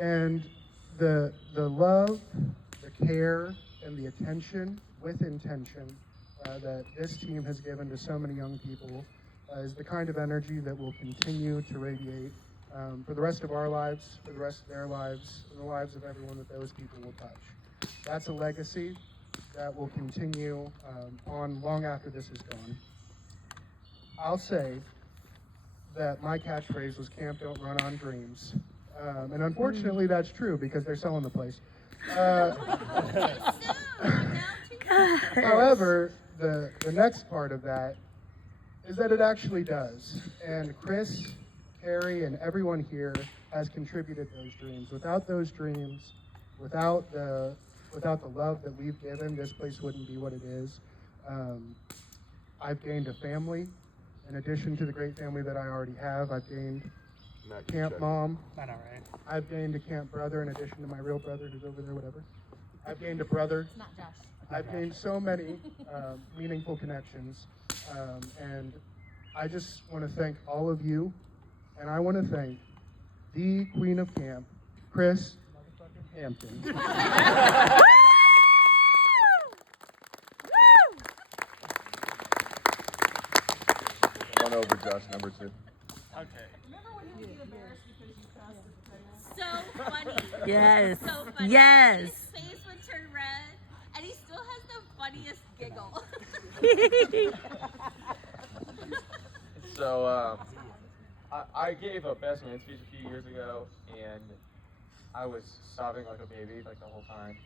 And the love, the care, and the attention with intention that this team has given to so many young people is the kind of energy that will continue to radiate for the rest of our lives, for the rest of their lives, and the lives of everyone that those people will touch. That's a legacy that will continue on long after this is gone. I'll say that my catchphrase was "Camp don't run on dreams." And unfortunately that's true because they're selling the place. However, the next part of that is that it actually does. And Chris, Carrie, and everyone here has contributed those dreams. Without those dreams, without the love that we've given, this place wouldn't be what it is. I've gained a family. In addition to the great family that I already have, I've gained camp mom. I've gained a camp brother in addition to my real brother who's over there, whatever. I've gained a brother. Not Josh. I've gained so many meaningful connections. And I just want to thank all of you. And I want to thank the queen of camp, Chris Hampton. One over Josh, number 2. Okay. Remember when he would get embarrassed because you passed the So funny. Yes. So funny. Yes. His face would turn red, and he still has the funniest giggle. So, I gave a best man speech a few years ago, and I was sobbing like a baby like the whole time.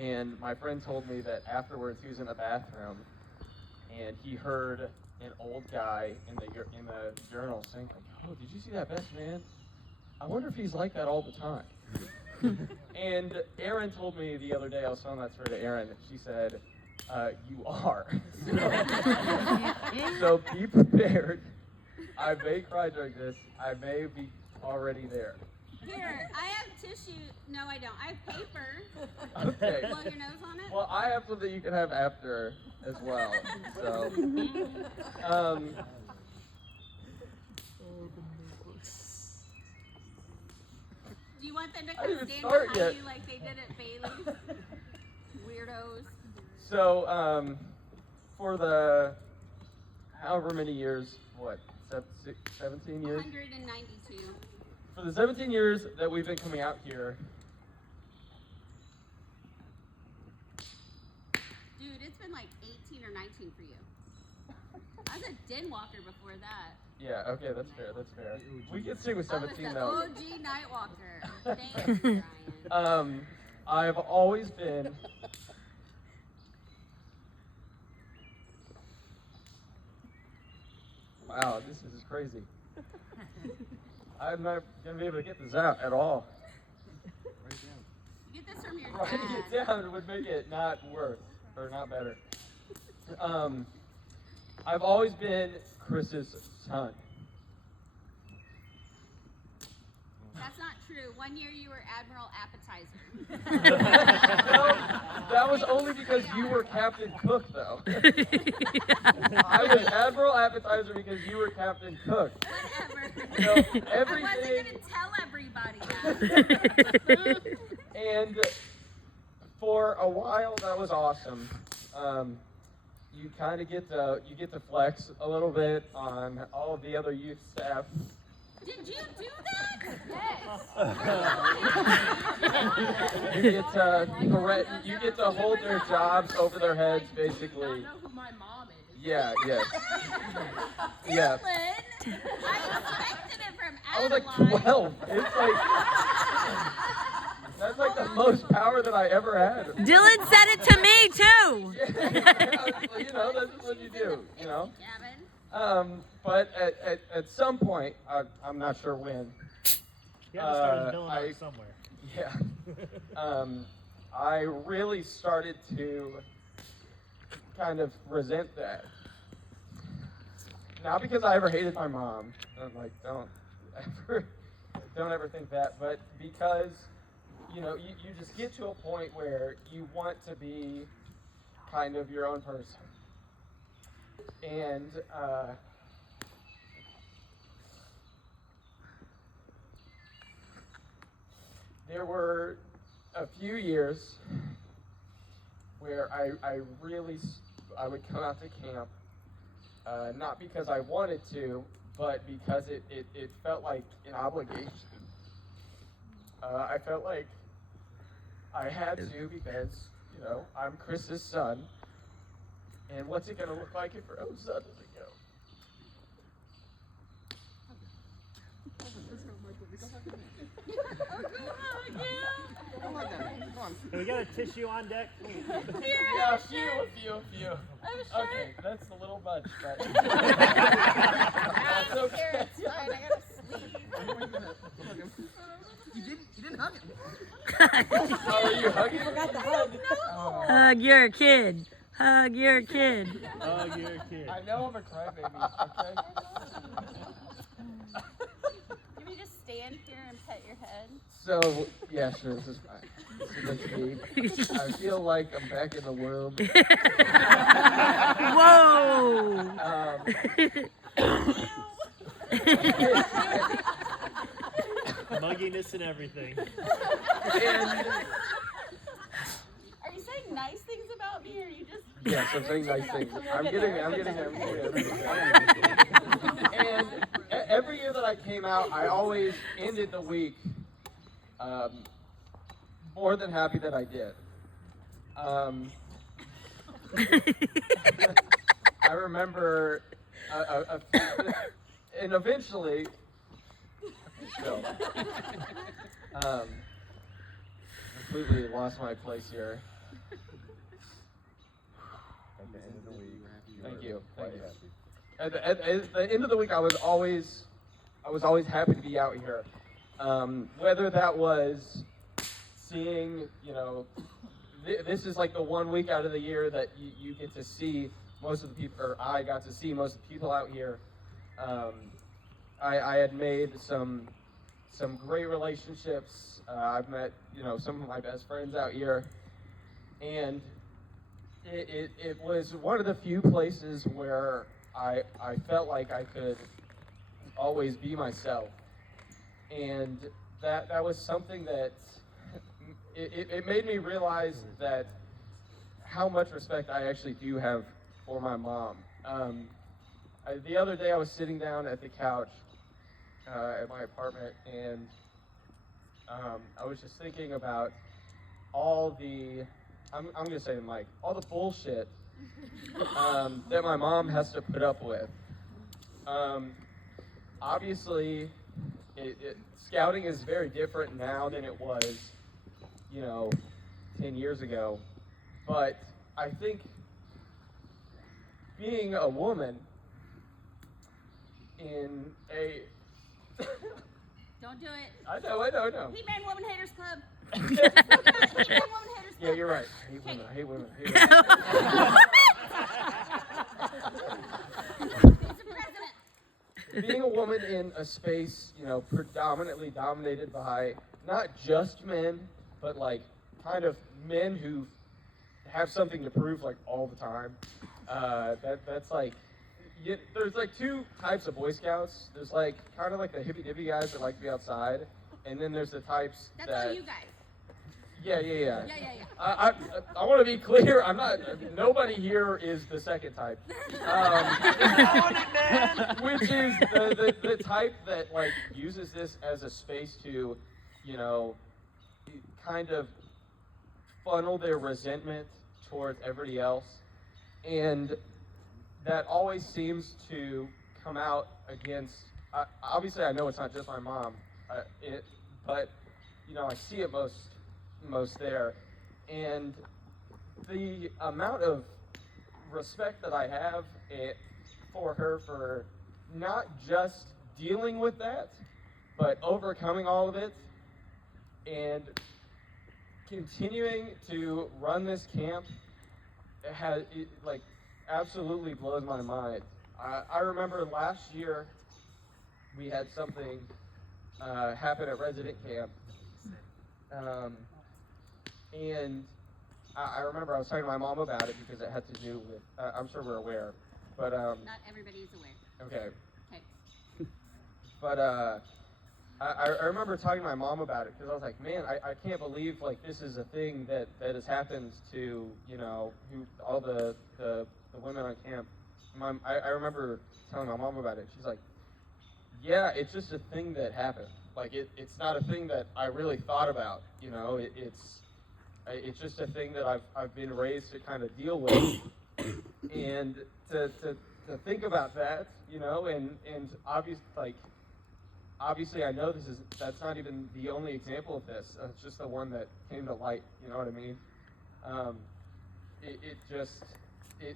And my friend told me that afterwards he was in the bathroom, and he heard an old guy in the journal saying, "Oh, did you see that best man? I wonder if he's like that all the time." And Erin told me the other day, I was telling that story to Erin, and she said, "You are." So be prepared. I may cry during this. I may be already there. Here, I have tissue. No, I don't. I have paper. Okay. Blow your nose on it? Well, I have something you can have after as well. So, do you want them to I come didn't stand start behind yet. you like they did at Bailey's? Weirdos. So for the however many years, 17 years? 192. For the 17 years that we've been coming out here, Dude, it's been like 18 or 19 for you. I was a den walker before that. yeah, okay, that's fair, that's fair. We can stick with I was 17 the though. OG night walker. Thanks, Brian. I've always been wow, this is crazy. I'm not gonna be able to get this out at all. You get this from your Writing dad. it down would make it not worse or not better. I've always been Chris's son. That's not true. One year you were Admiral Appetizer. No, that was only because you were Captain Cook, though. I was Admiral Appetizer because you were Captain Cook. Whatever. So I wasn't everything, going to tell everybody that. and for a while that was awesome. You kind of get to flex a little bit on all of the other youth staff. Did you do that? Yes. You get to hold their jobs over their heads, basically. I don't know who my mom is. Yeah, yeah. Yeah. Dylan, I expected it from I was like Adeline. 12. It's like that's like the most power that I ever had. Dylan said it to me too. You know, that's just what you do. You know. Gavin. But at some point, I'm not sure when. You have to start his villain arc somewhere. Yeah. I really started to kind of resent that. Not because I ever hated my mom. I'm like, don't ever think that. But because, you know, you just get to a point where you want to be kind of your own person. And there were a few years where I would come out to camp, not because I wanted to, but because it felt like an obligation. I felt like I had to because, you know, I'm Chris's son, and what's it going to look like if her own son doesn't go? Can we get a tissue on deck? Yeah, a few. Okay, that's a little much, but that's okay. It's fine. I gotta sleep. You didn't hug him. Oh, are you hugging? I forgot the hug. Hug your kid. Hug your kid. Hug your kid. I know I'm a crybaby, okay? Can we just stand here and pet your head? So, yeah, sure, this is fine. This is meant to be. I feel like I'm back in the womb. Mugginess and everything. Are you saying nice things about me, or are you just? Yes, I'm saying nice things. I'm getting And every year that I came out, I always ended the week more than happy that I did. I remember, and eventually, completely lost my place here. At the end of the week, Thank you. quite Thank you. happy. At the end of the week, I was always happy to be out here. Whether that was seeing, you know, this is like the 1 week out of the year that you get to see most of the people, or I got to see most of the people out here. I had made some great relationships. I've met, you know, some of my best friends out here, and it was one of the few places where I felt like I could always be myself, and that was something that it made me realize that how much respect I actually do have for my mom. the other day I was sitting down at the couch at my apartment, and I was just thinking about all the, I'm gonna say to Mike, all the bullshit that my mom has to put up with. Obviously, scouting is very different now than it was, 10 years ago. But I think being a woman in a... Don't do it. I know. He-Man Woman Haters Club. Yeah, He-Man Woman Haters Club. you're right. I hate women. Being a woman in a space, predominantly dominated by not just men, but like kind of men who have something to prove like all the time. That's like, there's like two types of Boy Scouts. There's like kind of like the hippy dippy guys that like to be outside, and then there's the types That's that. all you guys. Yeah. I want to be clear. I'm not. Nobody here is the second type, which is the type that like uses this as a space to, kind of funnel their resentment towards everybody else, and that always seems to come out against. Obviously, I know it's not just my mom, but I see it most there, and the amount of respect that I have for her for not just dealing with that, but overcoming all of it and continuing to run this camp absolutely blows my mind. I remember last year we had something happen at resident camp. And I remember I was talking to my mom about it because it had to do with, I'm sure we're aware, but Not everybody is aware. okay. Okay. But I remember talking to my mom about it because I was like, man, I can't believe like this is a thing that has happened to, all the women on camp. I remember telling my mom about it. She's like, yeah, it's just a thing that happened. Like it's not a thing that I really thought about, it's just a thing that I've been raised to kind of deal with, and to think about that, and obviously I know that's not even the only example of this. It's just the one that came to light. You know what I mean?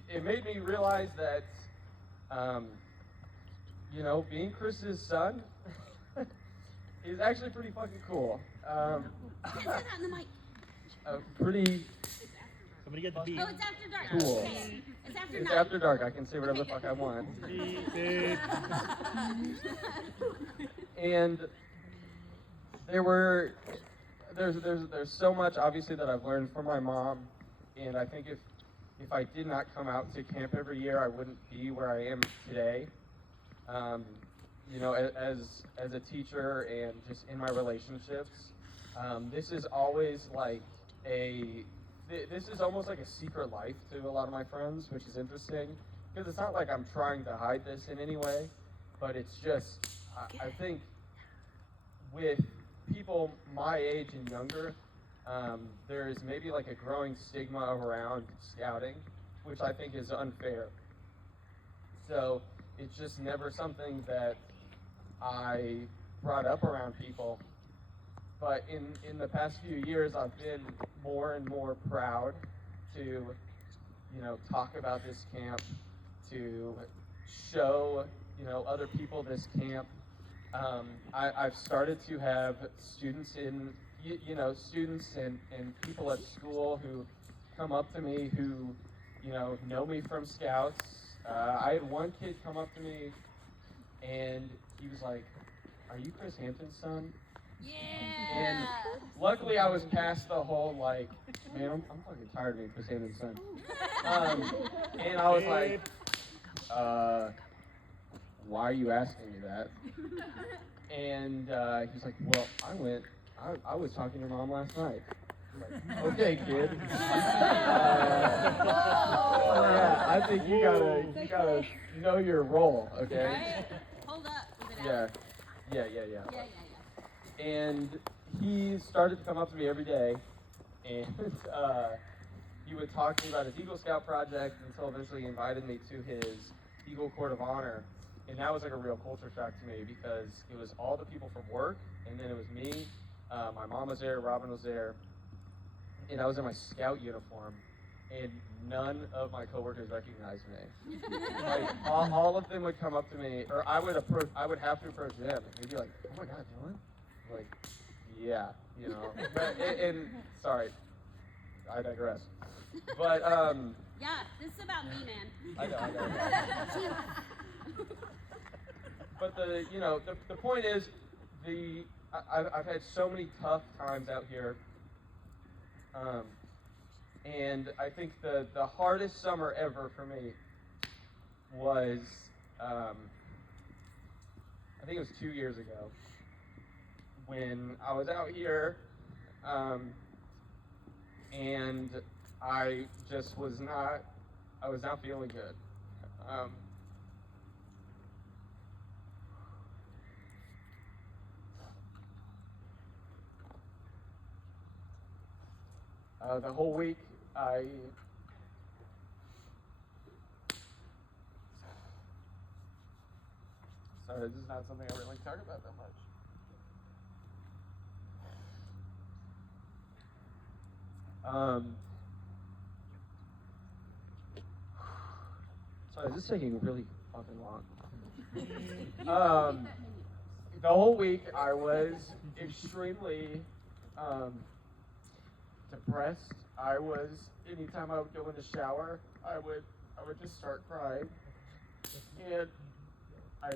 It made me realize that, being Chris's son is actually pretty fucking cool. Say that in the mic. Pretty Somebody get the beat. Oh, it's after dark. cool. Okay. It's after It's 9. after dark. I can say whatever the fuck I want. And there's so much obviously that I've learned from my mom, and I think if I did not come out to camp every year, I wouldn't be where I am today. As a teacher and just in my relationships, this is always like this is almost like a secret life to a lot of my friends, which is interesting because it's not like I'm trying to hide this in any way, but it's just I think with people my age and younger, there's maybe like a growing stigma around scouting, which I think is unfair. So it's just never something that I brought up around people. But in the past few years, I've been more and more proud to, talk about this camp, to show, other people this camp. I've started to have students students and people at school who come up to me who, know me from Scouts. I had one kid come up to me and he was like, "Are you Chris Hampton's son?" Yeah. And luckily I was past the whole like, man, I'm fucking tired of being Chris Hampton's son. And I was like, why are you asking me that? And he's like, well, I was talking to your mom last night. Okay, kid. Yeah, I think you gotta know your role, okay? Right? Hold up. Was it Yeah. Alex? Yeah. And he started to come up to me every day, and he would talk to me about his Eagle Scout project until eventually he invited me to his Eagle Court of Honor. And that was like a real culture shock to me because it was all the people from work, and then it was me, my mom was there, Robin was there, and I was in my scout uniform, and none of my coworkers recognized me. Like all of them would come up to me, or I would have to approach them, and they'd be like, "Oh my God, Dylan!" Like, yeah, you know. But, and sorry, I digress. But Yeah, this is about me, man. I know. But the point is, I've had so many tough times out here. And I think the hardest summer ever for me was, I think it was 2 years ago, when I was out here, and I just was not feeling good. The whole week, sorry, this is not something I really talk about that much. Sorry, this is taking really fucking long. The whole week I was extremely depressed. Anytime I would go in the shower, I would just start crying, and I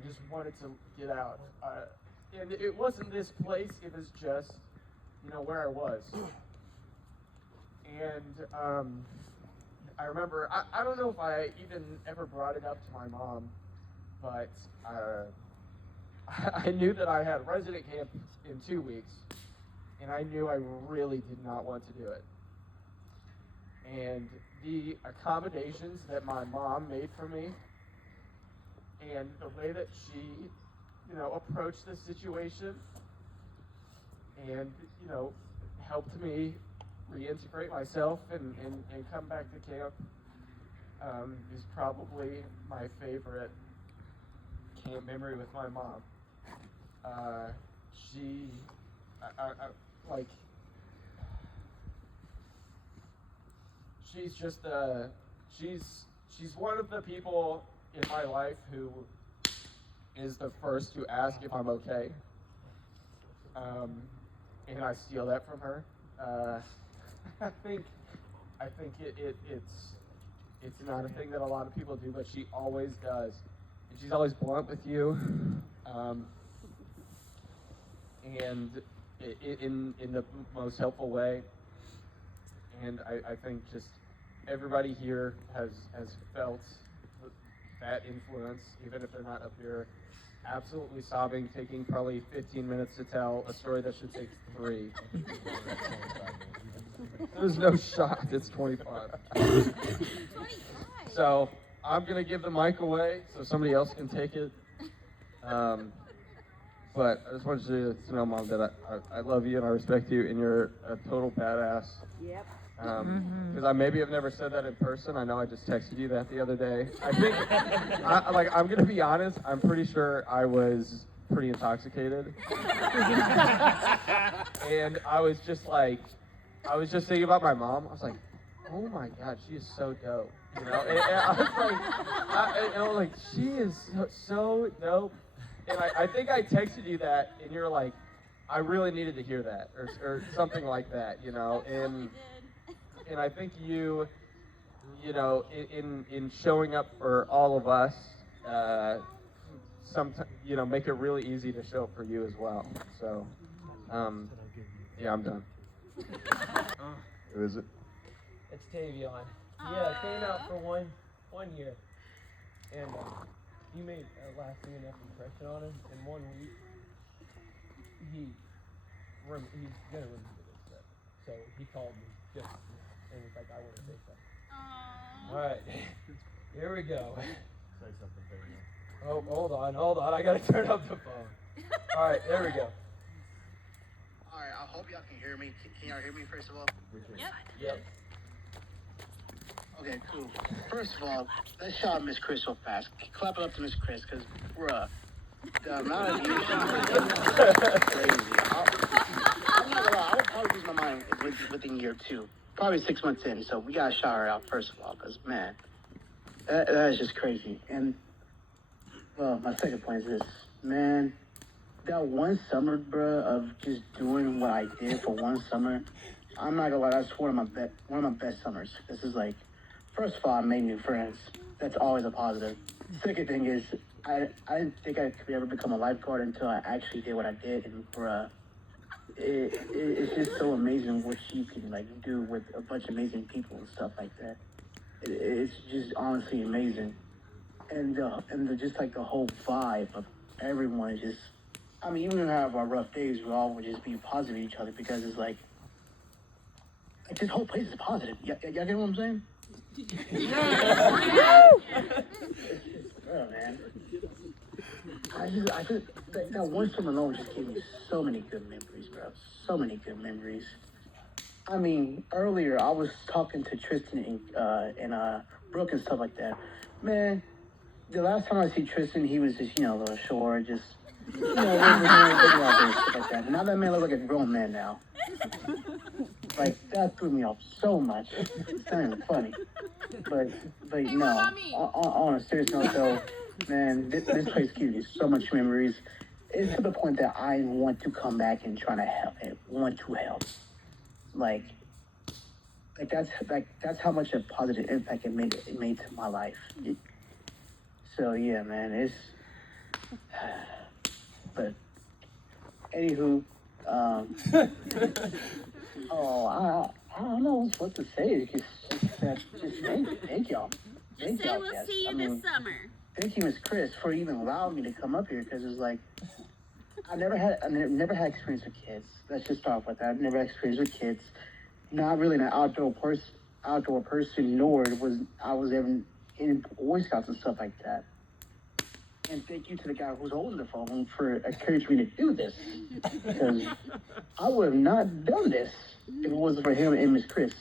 just wanted to get out. And it wasn't this place; it was just, where I was. And I remember, I don't know if I even ever brought it up to my mom, but I knew that I had resident camp in 2 weeks. And I knew I really did not want to do it. And the accommodations that my mom made for me, and the way that she, approached the situation, and, helped me reintegrate myself and come back to camp, is probably my favorite camp memory with my mom. She's just she's one of the people in my life who is the first to ask if I'm okay, and I steal that from her. I think it's not a thing that a lot of people do, but she always does, and she's always blunt with you, and in the most helpful way. And I think just everybody here has felt that influence, even if they're not up here absolutely sobbing, taking probably 15 minutes to tell a story that should take 3. There's no shot, it's 25. So I'm gonna give the mic away so somebody else can take it. But I just wanted you to know, Mom, that I love you and I respect you, and you're a total badass. Yep. Because I maybe have never said that in person. I know I just texted you that the other day. I think, I'm gonna be honest. I'm pretty sure I was pretty intoxicated, and I was just thinking about my mom. I was like, oh my God, she is so dope. And I was like, she is so dope. And I think I texted you that, and you're like, I really needed to hear that, or something like that, And I think you in showing up for all of us, sometimes, make it really easy to show up for you as well. So, yeah, I'm done. Who is it? It's Tavion. Yeah, came out for one year, and you made a lasting enough impression on him in 1 week. He's gonna remember this. So he called me just, and he's like, I want to say something. All right, here we go. Say something, baby. Oh, hold on. I gotta turn up the phone. All right, there we go. All right, I hope y'all can hear me. Can y'all hear me first of all? Yep. Okay, cool. First of all, let's shout out Miss Chris so fast. Clap it up to Miss Chris, because the amount of years she's crazy. I'm not gonna lie, I would probably lose my mind within year 2. Probably 6 months in, so we gotta shout her out first of all, because man, that is just crazy. And well, my second point is this, man, that one summer, bruh, of just doing what I did for one summer, I'm not gonna lie, that's one of my best summers. This is like, first of all, I made new friends. That's always a positive. Second thing is, I didn't think I could ever become a lifeguard until I actually did what I did, and bruh, it's just so amazing what you can like do with a bunch of amazing people and stuff like that. It's just honestly amazing, and just like the whole vibe of everyone is just. I mean, even if we have our rough days, we all would just be positive to each other because it's like this whole place is positive. Y'all get what I'm saying? Oh man, I just that one summer alone just gave me so many good memories, bro. So many good memories. I mean, earlier I was talking to Tristan and Brooke and stuff like that. Man, the last time I see Tristan, he was just a little short, just we're out there, stuff like that. Now that man looks like a grown man now. Like that threw me off so much. It's not even funny. But no. On a serious note though, man, this place gives me so much memories. It's to the point that I want to come back and try to help. Like that's how much a positive impact it made to my life. So yeah, man, but anywho, I don't know what to say. Just thank y'all. Just say we'll see you this summer. Thank you, Miss Chris, for even allowing me to come up here because it's like I never had experience with kids. Let's just start off with that. I've never had experience with kids. Not really an outdoor person, nor I was ever in Boy Scouts and stuff like that. And thank you to the guy who's holding the phone for encouraging me to do this. Because I would have not done this if it wasn't for him and Miss Chris.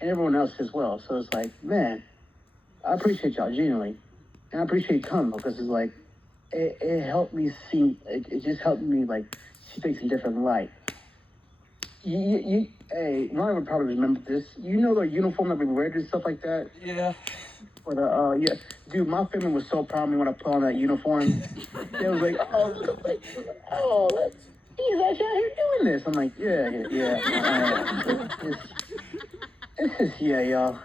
And everyone else as well. So it's like, man, I appreciate y'all genuinely. And I appreciate coming because it's like, it helped me see, it just helped me like see things in a different light. Hey, Ronnie would probably remember this. You know the uniform that we wear and stuff like that? Yeah. For the, dude, my family was so proud of me when I put on that uniform. They was like, he's actually out here doing this. I'm like, yeah. It's just, y'all.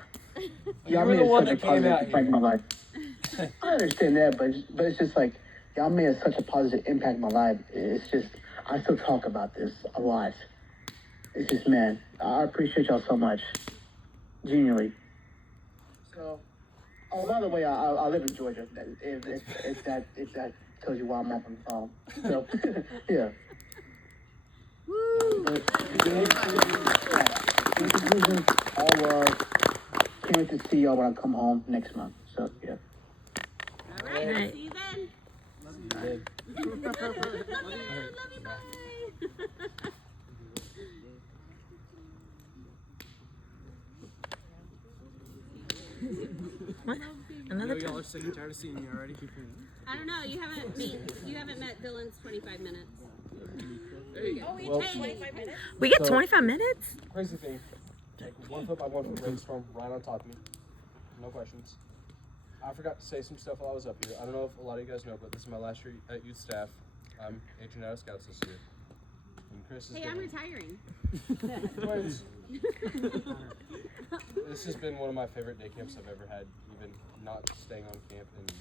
Y'all made such a positive impact in my life. I understand that, but it's just like, y'all made such a positive impact in my life. It's just, I still talk about this a lot. It's just, man, I appreciate y'all so much. Genuinely. So, by the way, I live in Georgia. If that tells you why I'm up on the phone. So, yeah. Woo! In conclusion, can't wait to see y'all when I come home next month. So, yeah. All right. See you then. Love you. Love you. Bye. What? Another Y'all are sick and tired of seeing me already. I don't know. You haven't met Dylan's 25 minutes. Hey. Oh, we get 25 minutes. We get 25 minutes? Crazy thing. Like 1 foot by 1 foot rainstorm right on top of me. No questions. I forgot to say some stuff while I was up here. I don't know if a lot of you guys know, but this is my last year at youth staff. I'm agent out of Scouts this year. And Chris is I'm retiring. Twins. This has been one of my favorite day camps I've ever had, even not staying on camp, and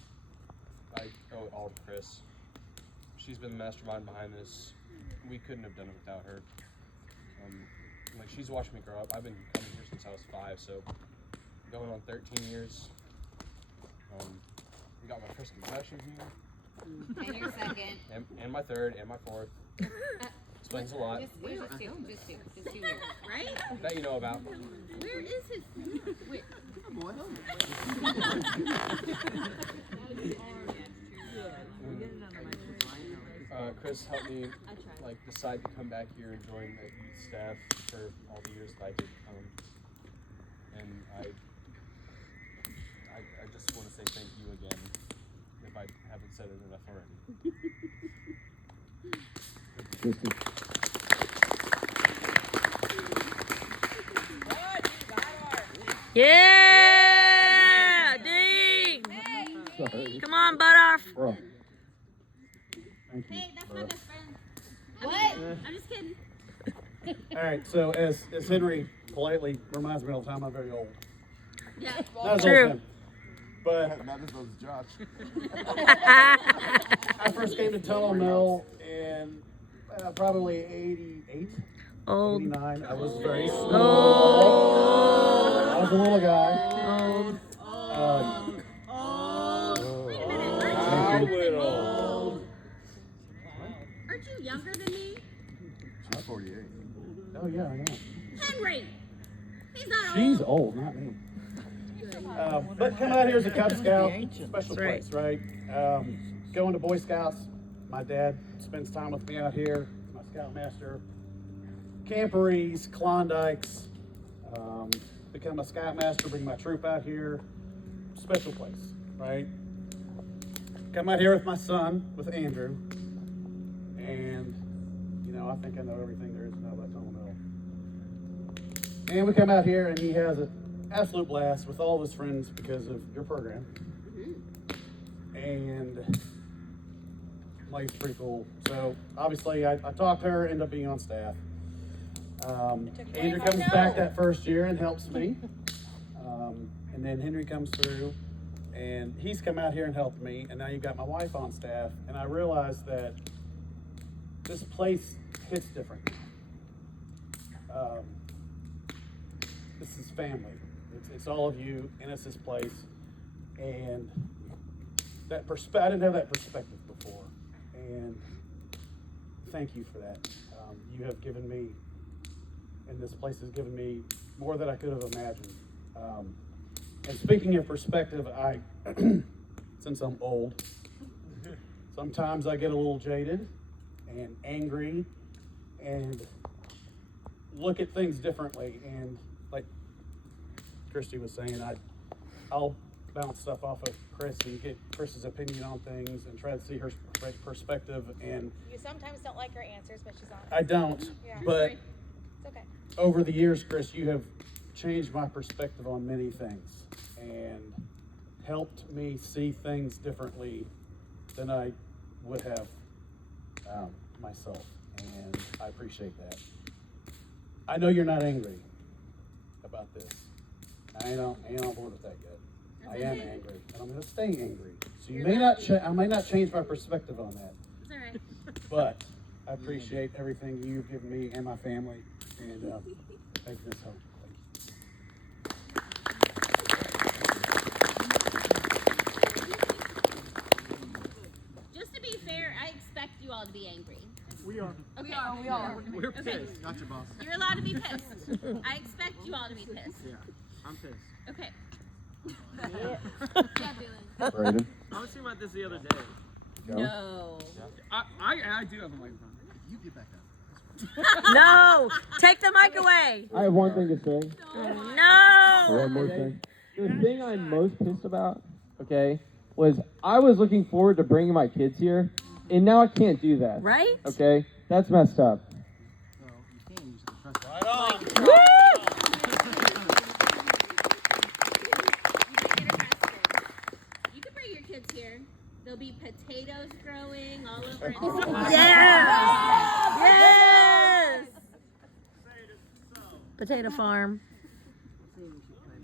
I owe it all to Chris. She's been the mastermind behind this. We couldn't have done it without her. Like, she's watched me grow up. I've been coming here since I was 5, so going on 13 years. We got my first concussion here. And your second. And my third, and my fourth. Explains a lot. Just two years, right? That you know about. Where is his? Wait. Chris helped me like decide to come back here and join the youth staff for all the years that I did come, and I just want to say thank you again if I haven't said it enough already. Yeah, Dean. Sorry. Come on, butt off. Bro. Thank you. Hey, that's my best friend. What? I'm just kidding. All right, so as Henry politely reminds me all the time, I'm very old. Yeah. Not as True. old as him, but Not as old as Josh. I first came to Tullamore in probably 88, Old. 89. I was very small. Old. I was a little guy. Wait a minute. Aren't you younger than me? She's 48. Oh yeah, I know. Henry. He's not She's old. old, not me. But coming out here as a Cub Scout, special place, right? Going to Boy Scouts, my dad spends time with me out here, my Scoutmaster. Camporees, Klondikes, become a Scoutmaster, bring my troop out here, special place, right? Come out here with my son, with Andrew, and, you know, I think I know everything there is to know about Tullamore. And we come out here and he has an absolute blast with all of his friends because of your program. And life's pretty cool. So obviously I talked to her, ended up being on staff. Andrew comes back that first year and helps me. And then Henry comes through and he's come out here and helped me. And now you've got my wife on staff. And I realized that this place hits different. This is family. It's all of you, and it's this place. And that I didn't have that perspective before. And thank you for that. You have given me, and this place has given me more than I could have imagined. And speaking of perspective, since I'm old, sometimes I get a little jaded and angry and look at things differently. And like Christy was saying, I'll bounce stuff off of Chris and get Chris's opinion on things and try to see her perspective. And You sometimes don't like her answers, but she's honest. I don't, Yeah. but It's okay. over the years, Chris, you have changed my perspective on many things and helped me see things differently than I would have myself, and I appreciate that. I know you're not angry about this. I ain't on board with that yet. I am angry, and I'm going to stay angry. So I may not change my perspective on that. It's all right. But I appreciate everything you've given me and my family, and thank you, Ms. Hope. Just to be fair, I expect you all to be angry. We are. Okay. We are. We're Okay. pissed. Gotcha, boss. You're allowed to be pissed. I expect you all to be pissed. Yeah, I'm pissed. Okay. Yeah, Dylan. Brayden. I was thinking about this the other day. No. I do have a microphone. You get back up. No, take the mic away. I have one thing to say. No. One more thing. The thing I'm most pissed about, okay, was I was looking forward to bringing my kids here, and now I can't do that. Right? Okay? That's messed up. Right on. You can bring your kids here. There'll be potatoes growing all over it. Yes. Yes. Potato farm.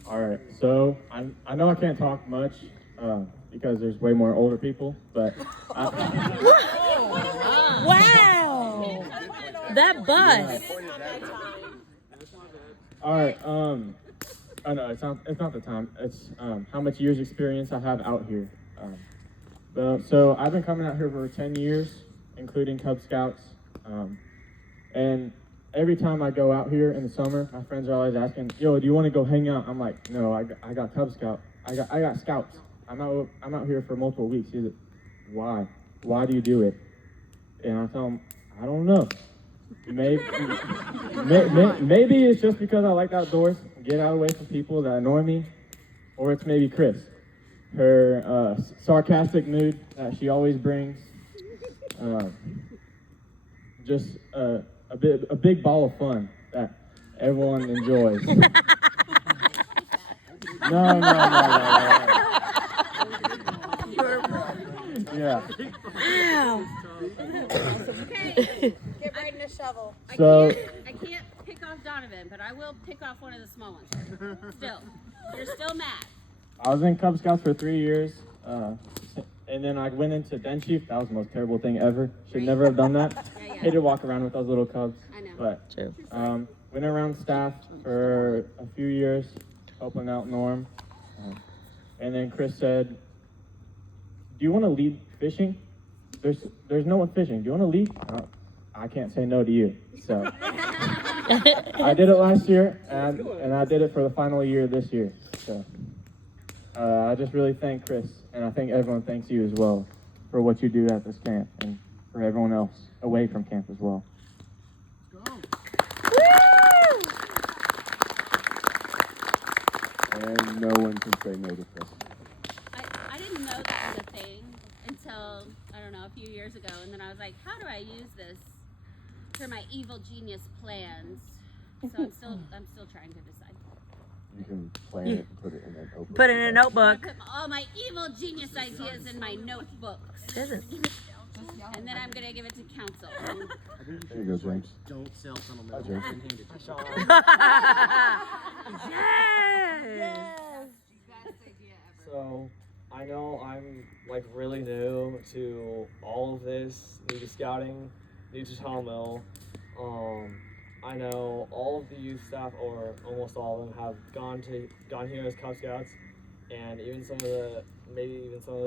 All right, so I know I can't talk much because there's way more older people, but Wow. That bus. all right. Oh no, it's not the time. It's how much years experience I have out here. So I've been coming out here for 10 years, including Cub Scouts. And every time I go out here in the summer, my friends are always asking, yo, do you want to go hang out? I'm like, no, I got Cub Scout. I got scouts. I'm out here for multiple weeks. He's like, why? Why do you do it? And I tell him, I don't know. Maybe it's just because I like outdoors, get out away from people that annoy me, or it's maybe Chris, her sarcastic mood that she always brings, just a big ball of fun that everyone enjoys. No. Yeah. Wow. Okay. Get right in a shovel. I So- can't pick off Donovan, but I will pick off one of the small ones. Still. You're still mad. I was in Cub Scouts for 3 years, and then I went into Den Chief. That was the most terrible thing ever. Should never have done that. Yeah. Hated to walk around with those little cubs. I know. But went around staff for a few years, helping out Norm. And then Chris said, do you want to lead fishing? There's no one fishing. Do you want to lead? I can't say no to you. So I did it last year, and I did it for the final year this year. So I just really thank Chris, and I think everyone thanks you as well for what you do at this camp, and for everyone else away from camp as well. And no one can say no to Chris. I didn't know that was a thing until, I don't know, a few years ago. And then I was like, how do I use this for my evil genius plans? So I'm still trying to decide. You can plan it and put it in a notebook. Put it in a notebook. I put all my evil genius ideas in my notebooks. And then I'm going to give it to council. There you go, James. Don't sell tunnel Hi, metal. James. Yes. So I know I'm like really new to all of this, new to scouting, new to tunnel mill. I know all of the youth staff, or almost all of them, have gone here as Cub Scouts, and even some of the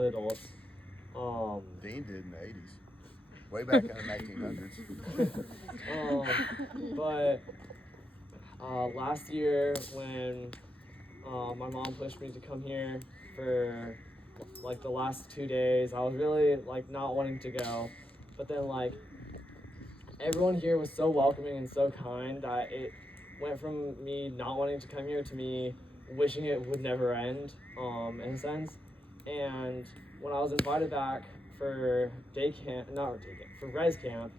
adults. Dean did in the 80s, way back in the 1900s. But last year when my mom pushed me to come here for like the last 2 days, I was really like not wanting to go, but then like everyone here was so welcoming and so kind that it went from me not wanting to come here to me wishing it would never end, in a sense. And when I was invited back for for res camp,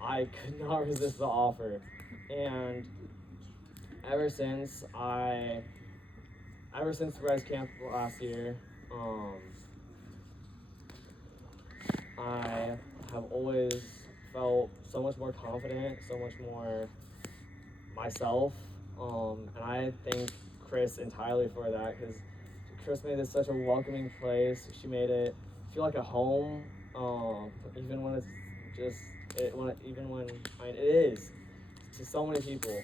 I could not resist the offer. And ever since res camp last year, I have always felt so much more confident, so much more myself, and I thank Chris entirely for that, because Chris made this such a welcoming place. She made it feel like a home, even when it's just it is to so many people.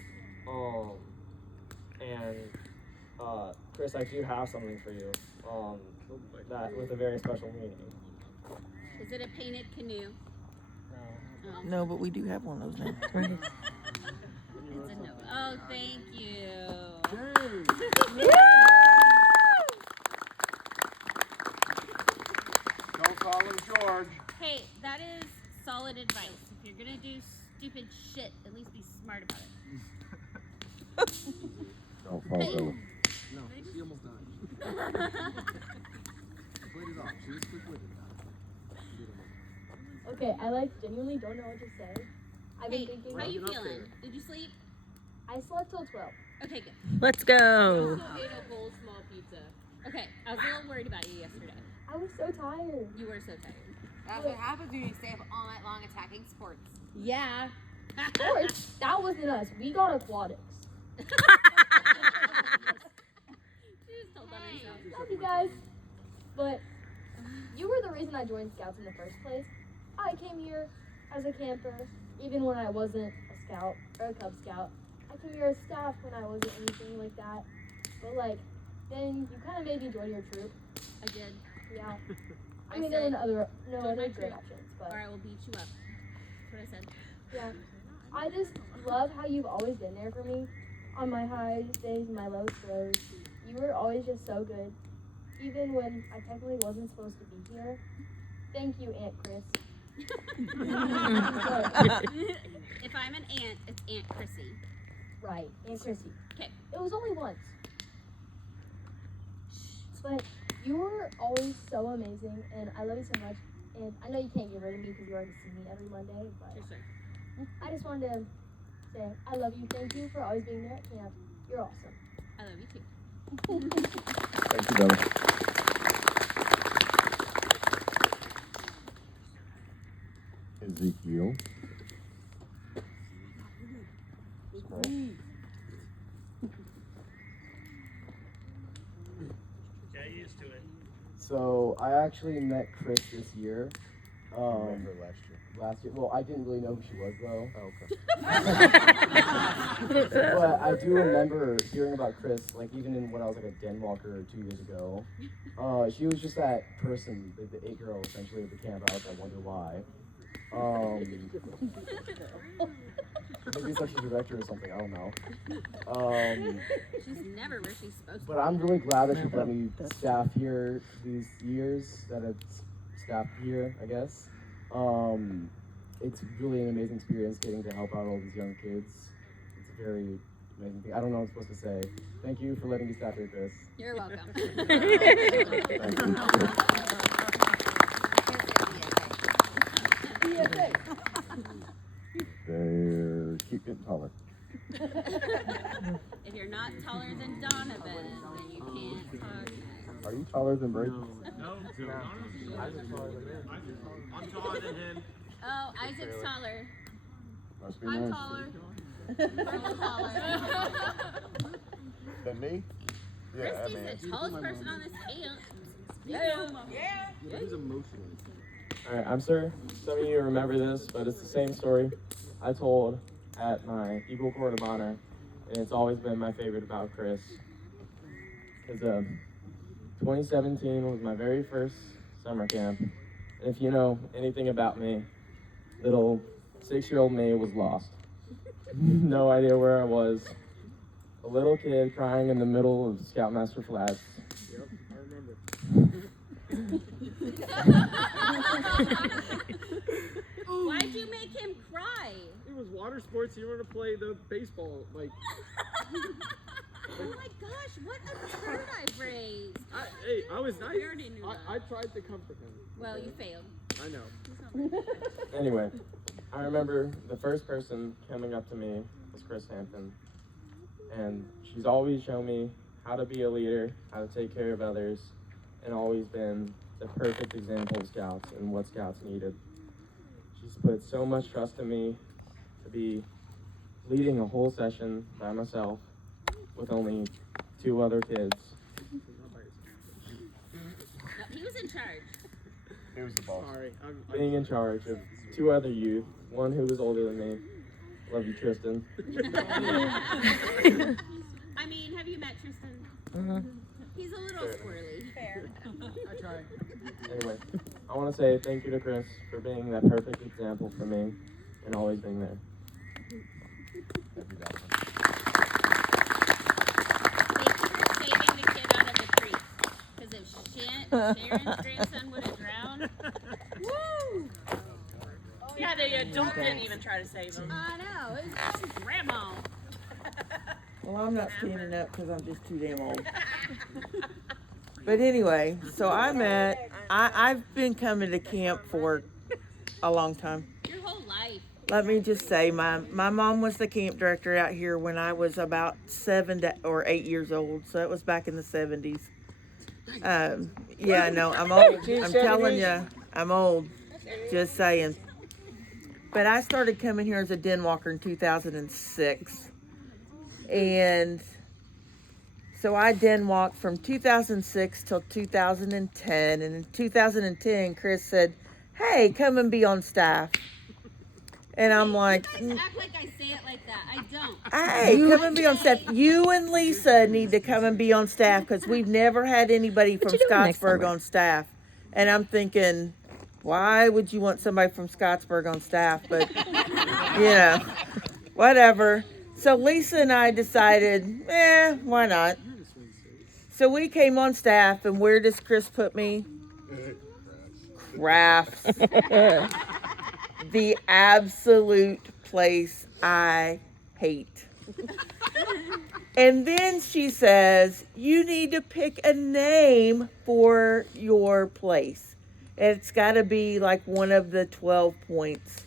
And Chris, I do have something for you, that with a very special meaning. Is it a painted canoe? No, but we do have one of those now. Right. It's a no. Oh, thank you. Don't follow George. Hey, that is solid advice. If you're gonna do stupid shit, at least be smart about it. Don't fall over. No, she almost died. Played it off. She was quick-witted. Okay, I genuinely don't know what to say. I've been thinking. How you feeling? Did you sleep? I slept till 12. Okay, good. Let's go. I also ate a whole small pizza. Okay, I was a little worried about you yesterday. I was so tired. You were so tired. That's what happens when you stay up all night long attacking sports. Yeah. Sports? That wasn't us. We got aquatics. She just told on herself. Love you guys. But you were the reason I joined Scouts in the first place. I came here as a camper, even when I wasn't a scout or a Cub Scout. I came here as staff when I wasn't anything like that. But then you kind of made me join your troop. I did. Yeah. I there were said, no other "Join my great troop, options, but or I will beat you up." That's what I said. yeah. I just love how you've always been there for me on my highs days and my lowest lows. You were always just so good, even when I technically wasn't supposed to be here. Thank you, Aunt Chris. If I'm an aunt, it's Aunt Chrissy. Right, Aunt Chrissy. Okay. It was only once. But you were always so amazing, and I love you so much. And I know you can't get rid of me because you already see me every Monday, but I just wanted to say I love you. Thank you for always being there at camp. You're awesome. I love you too. Thank you, brother. Ezekiel. Get used to it. So I actually met Chris this year. Remember last year. Last year. Well, I didn't really know who she was though. Oh, okay. But I do remember hearing about Chris, like even when I was like a den walker 2 years ago. She was just that person, the it girl essentially at the camp. I wonder why. Maybe it's like she's a director or something. I don't know. She's never where she's supposed to But be. I'm really glad that she let me staff here these years that I've staffed here, I guess. It's really an amazing experience getting to help out all these young kids. It's a very amazing thing. I don't know what I'm supposed to say. Thank you for letting me staff here, Chris. You're welcome. They keep getting taller. If you're not taller than Donovan, then you can't talk. Are you taller than Brady? No. Isaac's taller than him. I'm taller than him. Oh, Isaac's taller. Must be I'm nice. taller. I'm taller. Than me? Yeah, I mean. Christy's the tallest person on this camp. Yeah. He's emotional. Alright, I'm sure some of you remember this, but it's the same story I told at my Eagle Court of Honor, and it's always been my favorite about Chris. Because 2017 was my very first summer camp, and if you know anything about me, little 6-year-old me was lost. No idea where I was. A little kid crying in the middle of Scoutmaster Flats. Yep, I remember. Why'd you make him cry? It was water sports. You wanted to play the baseball, like. Oh my gosh, what a turd I've raised. Hey, I was nice. We already knew that. I tried to comfort him. Well, you failed. I know. Anyway, I remember the first person coming up to me was Chris Hampton. And she's always shown me how to be a leader, how to take care of others, and always been the perfect example of Scouts and what Scouts needed. She's put so much trust in me to be leading a whole session by myself with only 2 other kids. No, he was in charge. He was the boss. Sorry. Being in charge of 2 other youth, one who was older than me. Love you, Tristan. I mean, have you met Tristan? He's a little squirrely. Fair. I tried. Anyway, I want to say thank you to Chris for being that perfect example for me and always being there. Thank you, Doctor. Thank you for saving the kid out of the creek. Because if Sharon's grandson would have drowned, woo! Yeah, the adult didn't even try to save him. I know, it's just grandma. Well, I'm not standing up because I'm just too damn old. But anyway, so I've been coming to camp for a long time. Your whole life. Let me just say, my mom was the camp director out here when I was about 7 or 8 years old, so it was back in the 70s. Yeah, no, I'm old. I'm telling you, I'm old. Just saying. But I started coming here as a den walker in 2006. And so I den walked from 2006 till 2010. And in 2010, Chris said, hey, come and be on staff. And I'm like, You guys act like I say it like that. I don't. hey, come and be on staff. You and Lisa need to come and be on staff because we've never had anybody from Scottsburg on staff. And I'm thinking, Why would you want somebody from Scottsburg on staff? But, whatever. So Lisa and I decided, why not? So we came on staff, and where does Chris put me? Crafts. The absolute place I hate. And then she says, you need to pick a name for your place. It's got to be like one of the 12 points.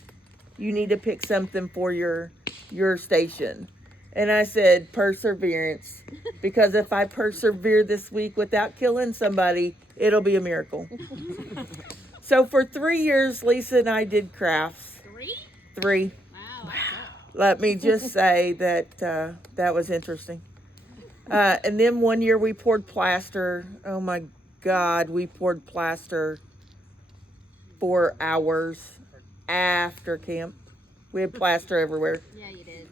You need to pick something for your station. And I said, perseverance. Because if I persevere this week without killing somebody, it'll be a miracle. So for 3 years, Lisa and I did crafts. 3? Wow. Let me just say that that was interesting. And then one year we poured plaster. Oh my God, we poured plaster for hours after camp. We had plaster everywhere. Yeah, you did.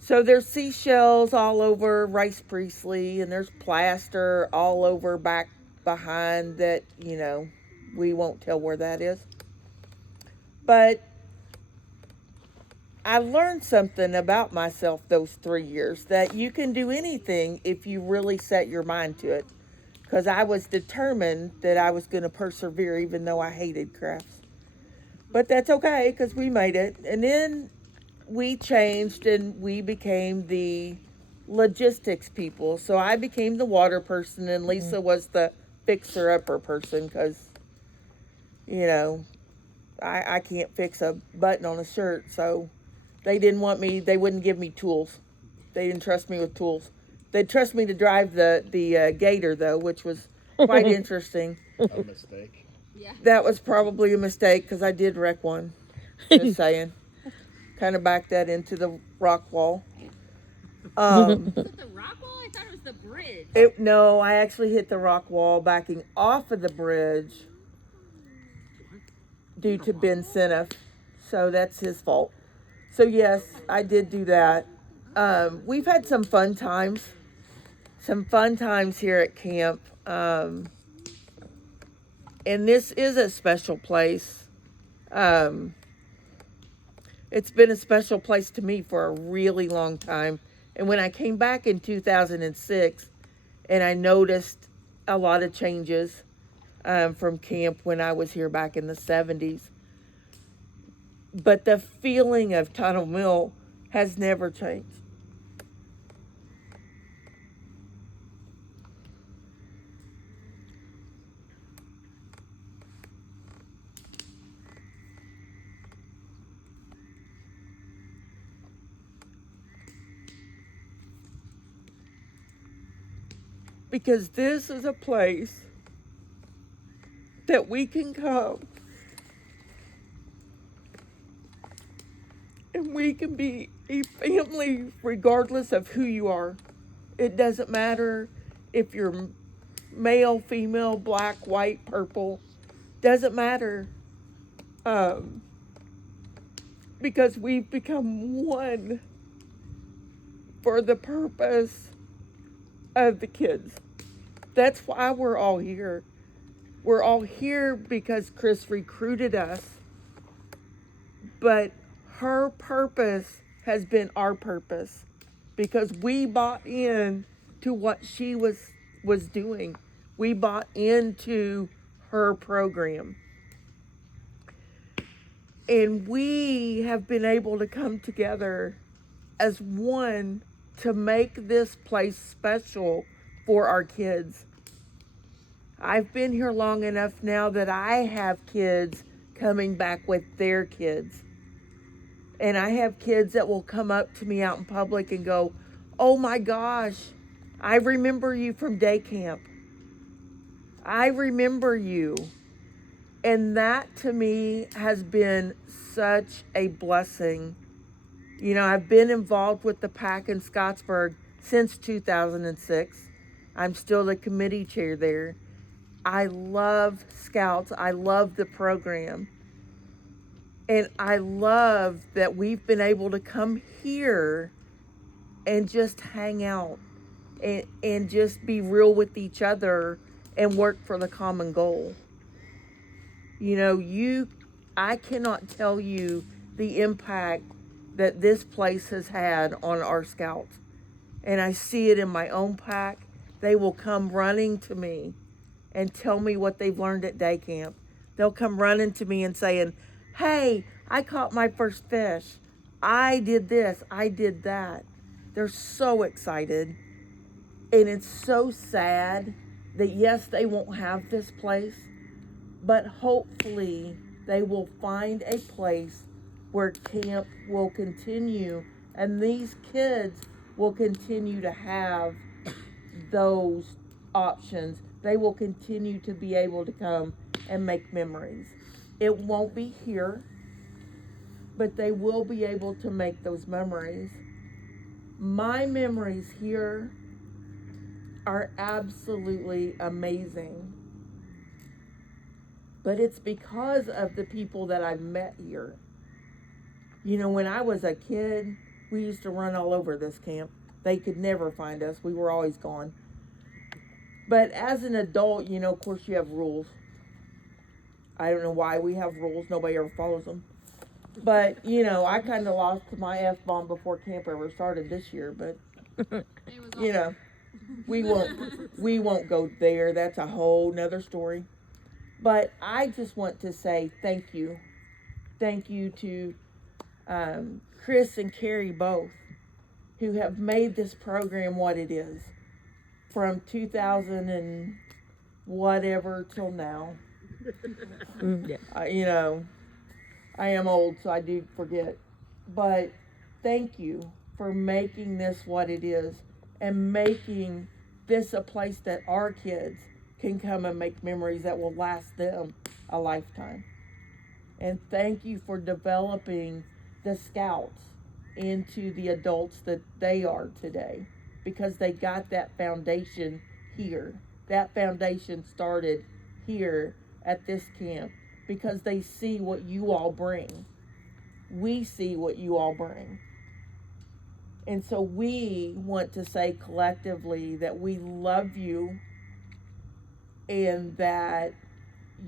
So there's seashells all over Rice Priestley, and there's plaster all over back behind that, we won't tell where that is. But I learned something about myself those 3 years, that you can do anything if you really set your mind to it. Because I was determined that I was going to persevere even though I hated crafts. But that's okay, because we made it. And then we changed and we became the logistics people. So I became the water person, and Lisa was the fixer-upper person because, I can't fix a button on a shirt. So they wouldn't give me tools. They didn't trust me with tools. They'd trust me to drive the gator, though, which was quite interesting. A mistake. Yeah. That was probably a mistake because I did wreck one. Just saying. Kind of backed that into the rock wall. Was it the rock wall? I thought it was the bridge. No, I actually hit the rock wall backing off of the bridge due to Ben Seneff. So that's his fault. So yes, I did do that. We've had some fun times. Here at camp. And this is a special place. It's been a special place to me for a really long time. And when I came back in 2006, and I noticed a lot of changes from camp when I was here back in the 70s. But the feeling of Tunnel Mill has never changed. Because this is a place that we can come and we can be a family regardless of who you are. It doesn't matter if you're male, female, black, white, purple. Doesn't matter. Because we've become one for the purpose of the kids. That's why we're all here. We're all here because Chris recruited us. But her purpose has been our purpose because we bought in to what she was doing. We bought into her program. And we have been able to come together as one to make this place special for our kids. I've been here long enough now that I have kids coming back with their kids. And I have kids that will come up to me out in public and go, oh my gosh, I remember you from day camp. I remember you. And that to me has been such a blessing. I've been involved with the PAC in Scottsburg since 2006. I'm still the committee chair there. I love Scouts. I love the program. And I love that we've been able to come here and just hang out and just be real with each other and work for the common goal. You know, I cannot tell you the impact that this place has had on our scouts. And I see it in my own pack. They will come running to me and tell me what they've learned at day camp. They'll come running to me and saying, hey, I caught my first fish. I did this, I did that. They're so excited. And it's so sad that yes, they won't have this place, but hopefully they will find a place where camp will continue and these kids will continue to have those options. They will continue to be able to come and make memories. It won't be here, but they will be able to make those memories. My memories here are absolutely amazing. But it's because of the people that I've met here. You know, when I was a kid, we used to run all over this camp. They could never find us. We were always gone. But as an adult, you know, of course you have rules. I don't know why we have rules. Nobody ever follows them. But, you know, I kind of lost my F-bomb before camp ever started this year. But, you know, we won't go there. That's a whole nother story. But I just want to say thank you. Thank you to Chris and Carrie both, who have made this program what it is from 2000 and whatever till now. You know, I am old, so I do forget. But thank you for making this what it is and making this a place that our kids can come and make memories that will last them a lifetime. And thank you for developing the scouts into the adults that they are today, because they got that foundation here. That foundation started here at this camp because they see what you all bring. We see what you all bring. And so we want to say collectively that we love you and that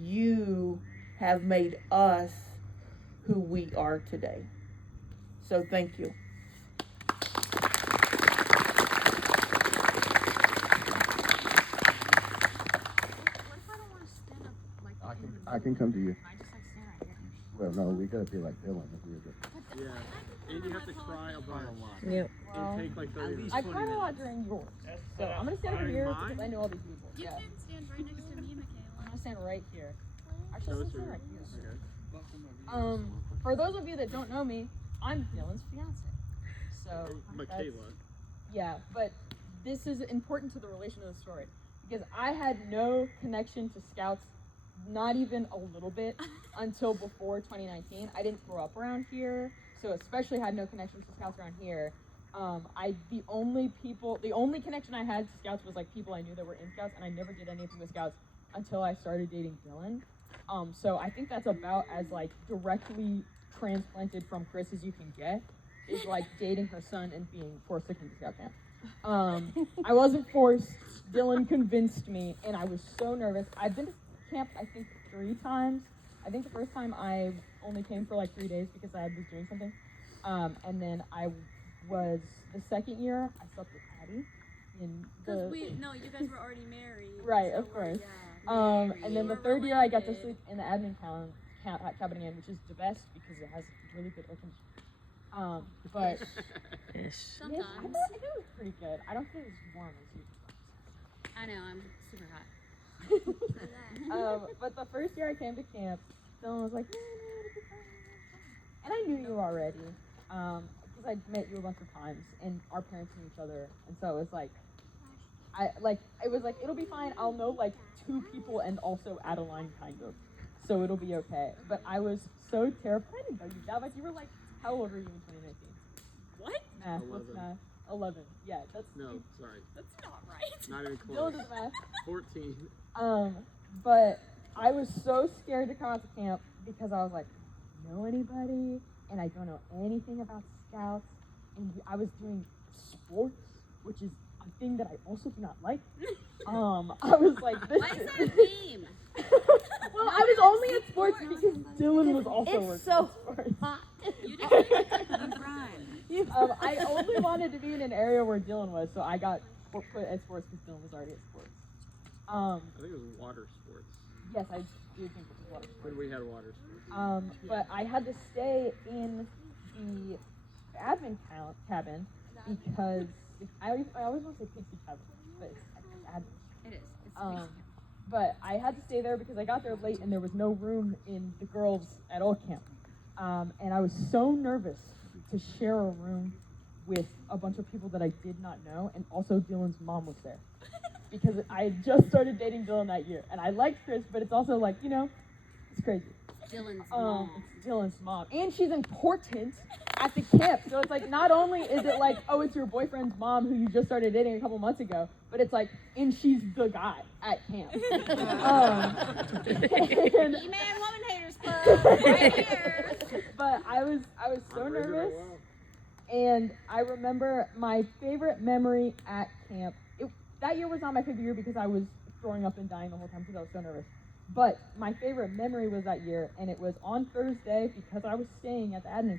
you have made us who we are today. So thank you. I can come to you. Well, no, we gotta be like Dylan if we were good. Yeah, and you have to cry a bunch. Yep. And take like 30 minutes. I cried a lot during yours, so I'm gonna stand over here because I know all these people. You can stand right next to me, Michaela. I'm gonna stand right here. Actually, let's stand right here. Okay. For those of you that don't know me, I'm Dylan's fiance. So Michaela. Yeah, but this is important to the relation of the story because I had no connection to Scouts, not even a little bit, until before 2019. I didn't grow up around here, so especially had no connection to Scouts around here. The only connection I had to Scouts was like people I knew that were in Scouts, and I never did anything with Scouts until I started dating Dylan. So I think that's about as like directly transplanted from Chris as you can get, is like dating her son and being forced to come to Scout camp. I wasn't forced. Dylan convinced me, and I was so nervous. I've been to camp, I think, 3 times. I think the first time I only came for like 3 days because I was doing something. And then the second year, I slept with Patty. Because you guys were already married. Right, so of course. Yeah, and then the third year, I got to sleep in the admin cabin again, which is the best because it has really good air conditioning. But sometimes I thought it was pretty good. I don't think it was warm as usual. I know, I'm super hot. But the first year I came to camp, Dylan was like, no, it'll be fine. And I knew you already, because I'd met you a bunch of times, and our parents knew each other, and so it was like, it'll be fine. I'll know like 2 people and also Adeline kind of, so it'll be okay. But I was so terrified to know you that much. You were like, how old were you in 2019? What? 11. 11. Yeah, that's. No, sorry. That's not right. Not even close. Dylan does math. 14. But I was so scared to come out to camp because I was like, know anybody? And I don't know anything about Scouts. And I was doing sports, which is a a thing that I also do not like. I was like, this Why is is that a theme? well, I was only at sports because Dylan was also It's working so at sports. hot. You didn't run. I only wanted to be in an area where Dylan was, so I got put at sports because Dylan was already at sports. I think it was water sports. Yes, I do think it was water sports. When we had water sports. But I had to stay in the admin cabin because I always want to say pixie cabin, but it's admin. It is. It's But I had to stay there because I got there late and there was no room in the girls at old camp. And I was so nervous to share a room with a bunch of people that I did not know, and also Dylan's mom was there. Because I had just started dating Dylan that year. And I liked Chris, but it's also like, you know, it's crazy. Dylan's mom. It's Dylan's mom. And she's important at the camp. So it's like, not only is it like, oh, it's your boyfriend's mom who you just started dating a couple months ago, but it's like, and she's the guy at camp. And, E-Man Woman Haters Club, right here. but I was so nervous. And I remember my favorite memory at camp. That year was not my favorite year because I was throwing up and dying the whole time because I was so nervous. But my favorite memory was that year, and it was on Thursday because I was staying at the admin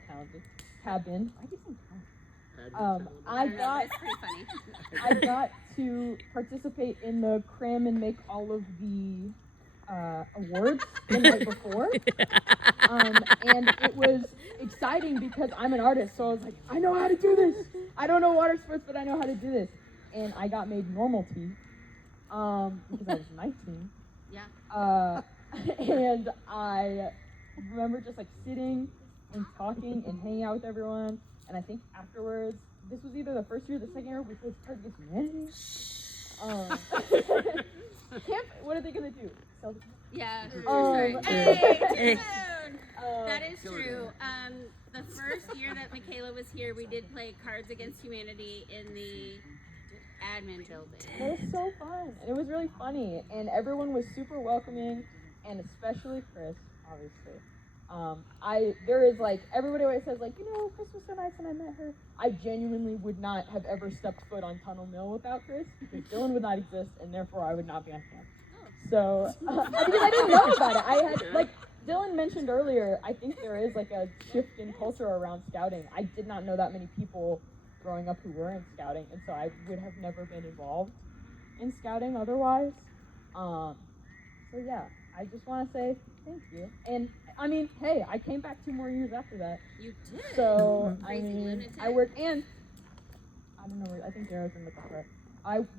cabin. I did some count. I got to participate in the cram and make all of the awards the night before. And it was exciting because I'm an artist, so I was like, I know how to do this. I don't know water sports, but I know how to do this. And I got made normal T because I was 19. Yeah. And I remember just like sitting and talking and hanging out with everyone. And I think afterwards, this was either the first year or the second year, we played Cards Against Humanity. Camp, what are they gonna do? Sell the camp? Yeah. Um, Hey, that is true. The first year that Michaela was here, we did play Cards Against Humanity in the admin building. It was so fun, and it was really funny, and everyone was super welcoming, and especially Chris, obviously. There is like, everybody always says like, you know, Chris was so nice when I met her. I genuinely would not have ever stepped foot on Tunnel Mill without Chris, because Dylan would not exist, and therefore I would not be on camp. So, because I didn't know about it. I had, like, Dylan mentioned earlier, I think there is like a shift in culture around scouting. I did not know that many people growing up who were in scouting, and so I would have never been involved in scouting otherwise. So yeah, I just want to say thank you. And I mean, hey, I came back 2 more years after that. You did. So I Crazy mean, lunatic. I worked, and I don't know where, I think JR's in the car.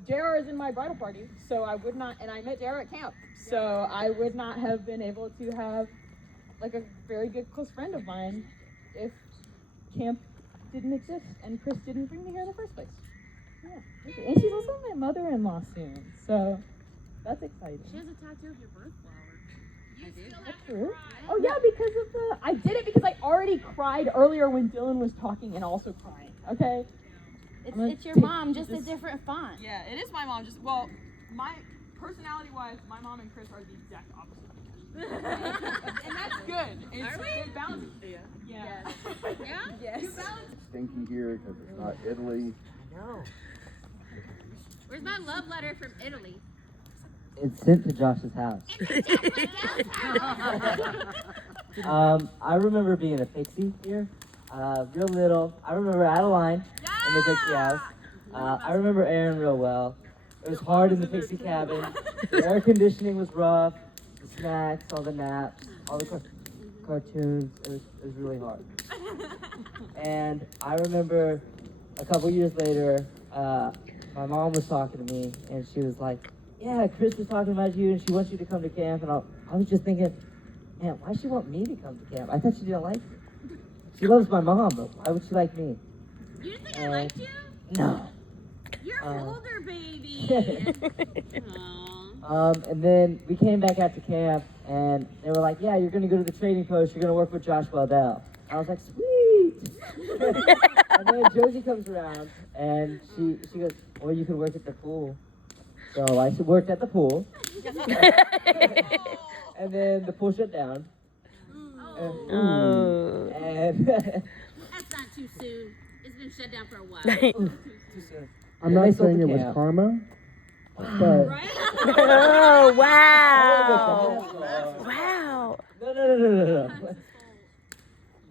JR is in my bridal party, so I would not, and I met JR at camp, so I would not have been able to have like a very good close friend of mine if camp didn't exist and Chris didn't bring me here in the first place. Yeah, and she's also my mother-in-law soon, so that's exciting. She has a tattoo of your birth flower. I do. That's true. Oh yeah, because of I did it because I already cried earlier when Dylan was talking and also crying. Okay. It's your mom, just a different font. Yeah, it is my mom. Just my personality-wise, my mom and Chris are the exact opposite. And that's good. It's good balance. Yeah. Yeah? Yes. Good balance. Stinky here because it's not Italy. No. Where's my love letter from Italy? It's sent to Josh's house. I remember being a pixie here, real little. I remember Adeline in the pixie house. I remember Aaron real well. It was hard in the pixie cabin. The air conditioning was rough. The snacks, all the naps, all the cartoons. It was really hard. And I remember a couple years later, my mom was talking to me, and she was like, yeah, Chris was talking about you, and she wants you to come to camp. And I was just thinking, man, why does she want me to come to camp? I thought she didn't like me. She loves my mom, but why would she like me? You didn't think I liked you? No. You're older, baby. And then we came back out to camp, and they were like, yeah, you're going to go to the trading post. You're going to work with Josh Waddell. I was like, sweet. And then Josie comes around, and she goes, well, you could work at the pool. So I worked at the pool. And then the pool shut down. And That's not too soon. It's been shut down for a while. Too soon. I'm not saying it was karma, but Oh, wow. Wow.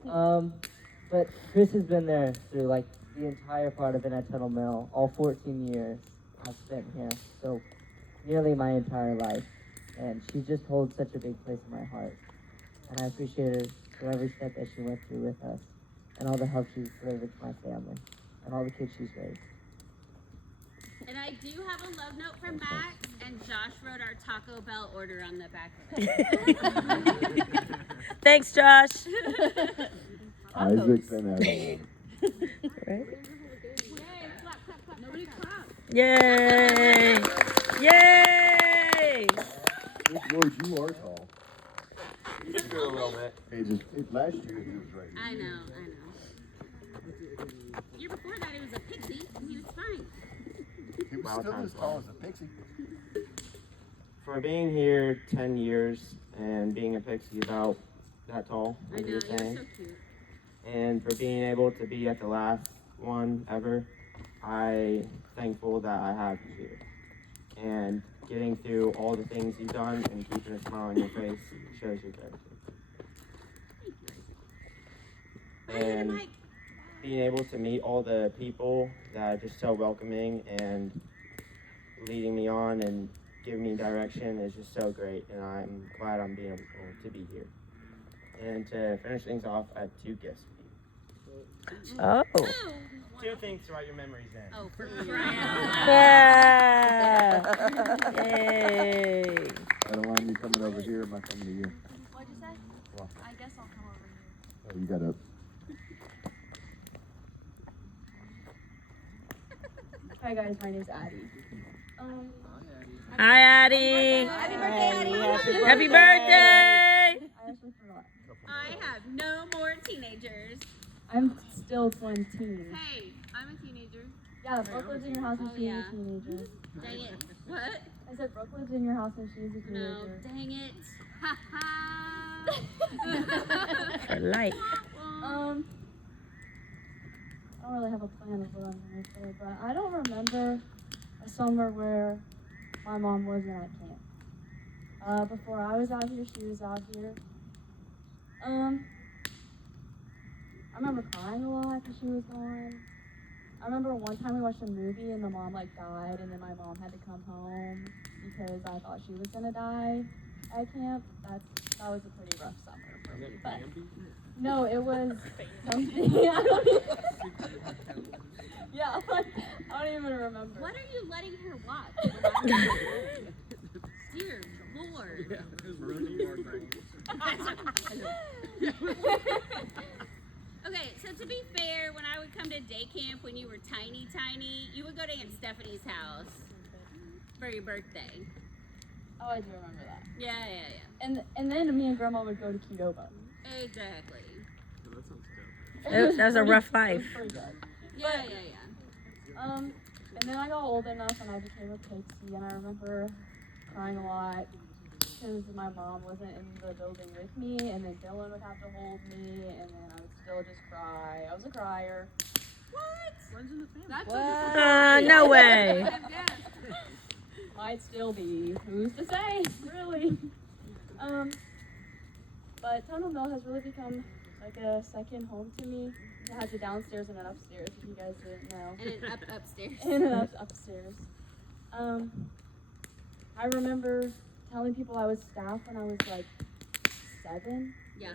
No. But Chris has been there through like the entire part of Van Tunnel Mill, all 14 years I've spent here, so nearly my entire life. And she just holds such a big place in my heart. And I appreciate her for every step that she went through with us, and all the help she's delivered to my family, and all the kids she's raised. And I do have a love note from Max, and Josh wrote our Taco Bell order on the back of it. Thanks, Josh. Isaac and Adeline. Right? Nobody clapped. Yay! Yay! George, you are tall. You do a little bit. Last year he was right here. I know. Year before that, it was a pixie, and he was fine. He was still as tall as a pixie. For being here 10 years and being a pixie about that tall, I as know, you were you're saying, so cute. and for being able to be at the last one ever, I'm thankful that I have you here. And getting through all the things you've done and keeping a smile on your face shows your character. And being able to meet all the people that are just so welcoming and leading me on and giving me direction is just so great, and I'm glad I'm being able to be here. And to finish things off, I have 2 gifts for you. Oh. 2 things to write your memories in. Oh, for Yeah. Yay. Adeline, you coming over here? Am I coming to you? What'd you say? Well, I guess I'll come over here. oh, you got up. Hi guys, my name's Addie. Hi, Addie. Happy birthday, Addie. Happy birthday. I actually forgot. I have no more teenagers. I'm still 20. Hey, I'm a teenager. Yeah, Brooke lives in your house and she's yeah. a teenager. Dang it. What? I said Brooke lives in your house and she's a teenager. No, dang it. Ha ha. For life. I don't really have a plan of what I'm going to say, but I don't remember a summer where my mom wasn't at camp. Before I was out here, she was out here. I remember crying a lot because she was gone. I remember one time we watched a movie and the mom died, and then my mom had to come home because I thought she was gonna die at camp. That was a pretty rough summer for me. But no, it was something. I don't even remember. What are you letting her watch? Dear Lord. Okay, so to be fair, when I would come to day camp when you were tiny, you would go to Aunt Stephanie's house for your birthday. Oh, I do remember that. Yeah. And then me and Grandma would go to Qdoba. Exactly. That was a rough life. It was pretty good. Yeah. And then I got old enough and I became a pixie, and I remember crying a lot because my mom wasn't in the building with me, and then Dylan would have to hold me, and then I would still just cry. I was a crier. What? Runs in the family. What? No way. Might still be. Who's to say? Really? But Tunnel Mill has really become like a second home to me. It has a downstairs and an upstairs, if you guys didn't know. And an upstairs. And an upstairs. I remember telling people I was staff when I was 7. Yeah.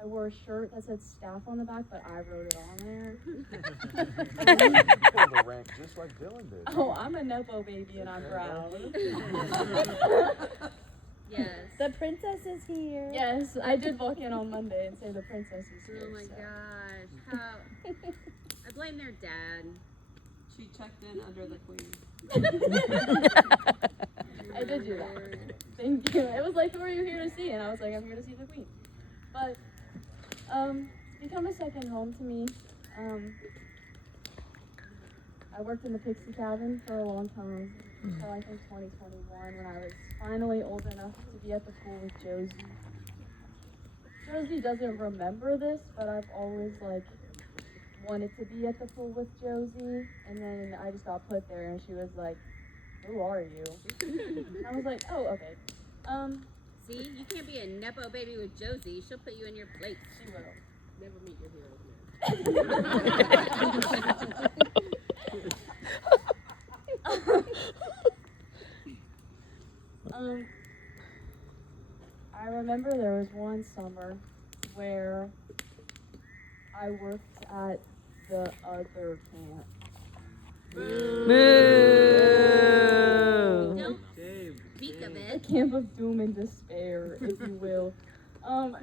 I wore a shirt that said staff on the back, but I wrote it on there. The rank just like Dylan did. Oh, I'm a Nopo baby and I'm proud. Yes. The princess is here. Yes, I did walk in on Monday and say the princess is here. Oh my gosh. How... I blame their dad. She checked in under the queen. I did do that. Thank you. It was like, who are you here to see? And I was like, I'm here to see the queen. But it's become a second home to me. I worked in the Pixie Cabin for a long time, until I think 2021, when I was finally old enough to be at the pool with Josie. Josie doesn't remember this, but I've always wanted to be at the pool with Josie, and then I just got put there, and she was like, "Who are you?" And I was like, "Oh, okay." See, you can't be a Nepo baby with Josie. She'll put you in your place. She will. Never meet your hero. I remember there was one summer where I worked at the other camp. Boo! Don't speak of The it. camp of doom and despair, if you will. And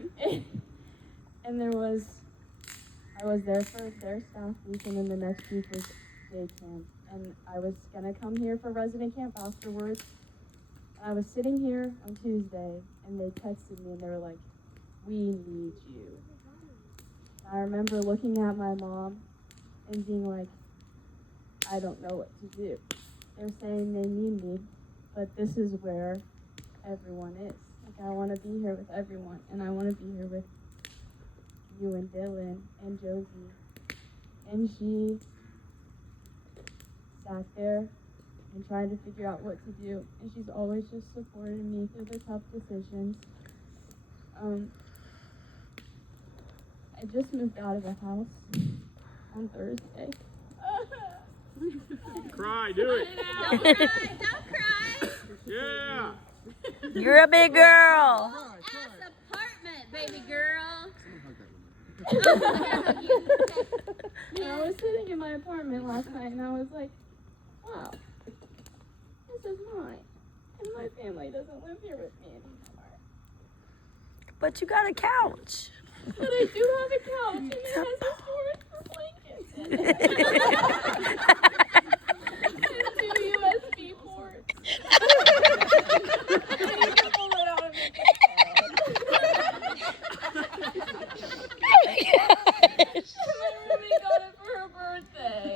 I was there for their staff week, and then the next week was day camp. And I was gonna come here for resident camp afterwards. I was sitting here on Tuesday, and they texted me, and they were like, "We need you." And I remember looking at my mom and being like, "I don't know what to do." They're saying they need me, but this is where everyone is. Like, I want to be here with everyone, and I want to be here with you and Dylan and Josie. And she sat there and tried to figure out what to do, and she's always just supported me through the tough decisions. I just moved out of the house on Thursday. Cry, do it. Don't cry, don't cry. Yeah. You're a big girl. Ass apartment, baby girl. And I was sitting in my apartment last night, and I was like, wow, this is mine. And my family doesn't live here with me anymore. But you got a couch. But I do have a couch, and it has a storage for blankets in it. And 2 USB ports. And you can pull it out and make it fun. My roommate got it for her birthday.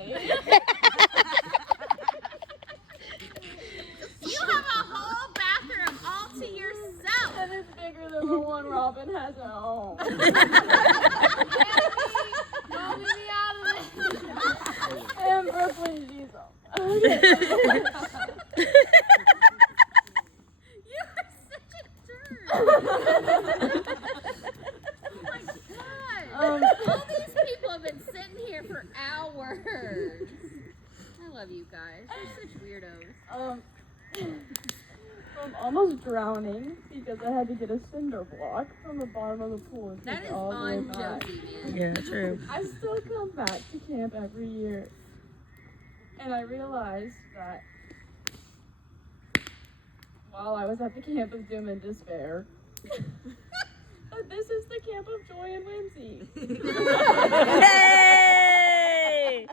You have a whole bathroom all to yourself. And it's bigger than the one Robin has at home. Don't leave me out of it. And Brooklyn Diesel. You are such a jerk. Oh my god. All these people have been sitting here for hours. I love you guys. You're such weirdos. I'm almost drowning because I had to get a cinder block from the bottom of the pool and take That it is all the way on back. Josie, man. Yeah, true. I still come back to camp every year, and I realized that while I was at the camp of doom and despair, that this is the camp of joy and whimsy. Hey!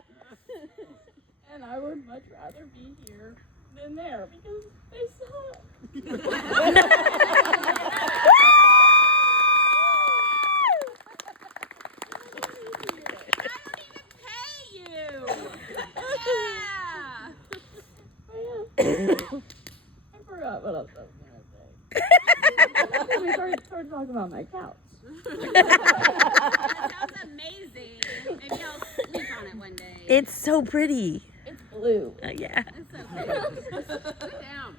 And I would much rather be here than there because they suck. I forgot what else I was gonna say. We started talking about my couch. That sounds amazing. Maybe I'll sleep on it one day. It's so pretty. It's blue. Yeah. It's so pretty. Sit down.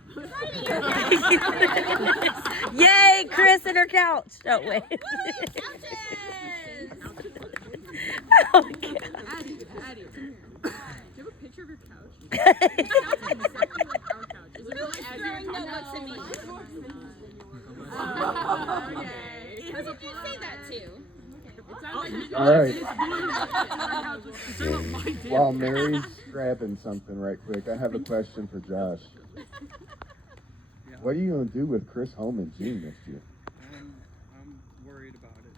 Yay, Chris and her couch. Oh, wait. Oh, my God. Addie, do you have a picture of your couch? It sounds exactly like our couch. Is it really throwing notebooks at me? Okay. Who did you say that to? All right. While Mary's grabbing something right quick, I have a question for Josh. What are you going to do with Chris home in June next year? I'm worried about it.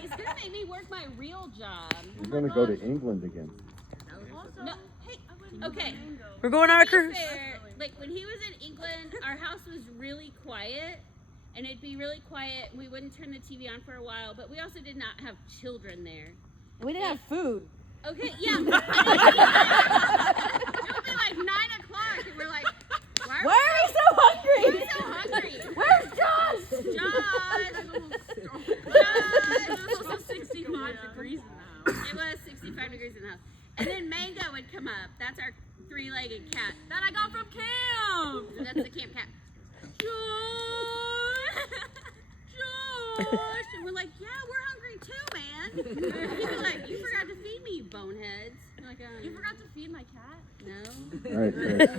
He's gonna make me work my real job. He's going to go to England again. No, hey, okay. We're going on a To be cruise. fair, like when he was in England, our house was really quiet, and it'd be really quiet. We wouldn't turn the TV on for a while, but we also did not have children there. We didn't have food. Okay, yeah. It would be like 9 o'clock, and we're like, why are we so hungry? We're so hungry. Where's Josh? Josh! It's also 65 degrees now. He'd be like, you forgot to feed me, boneheads. Like, You forgot to feed my cat? No. All right, Chris.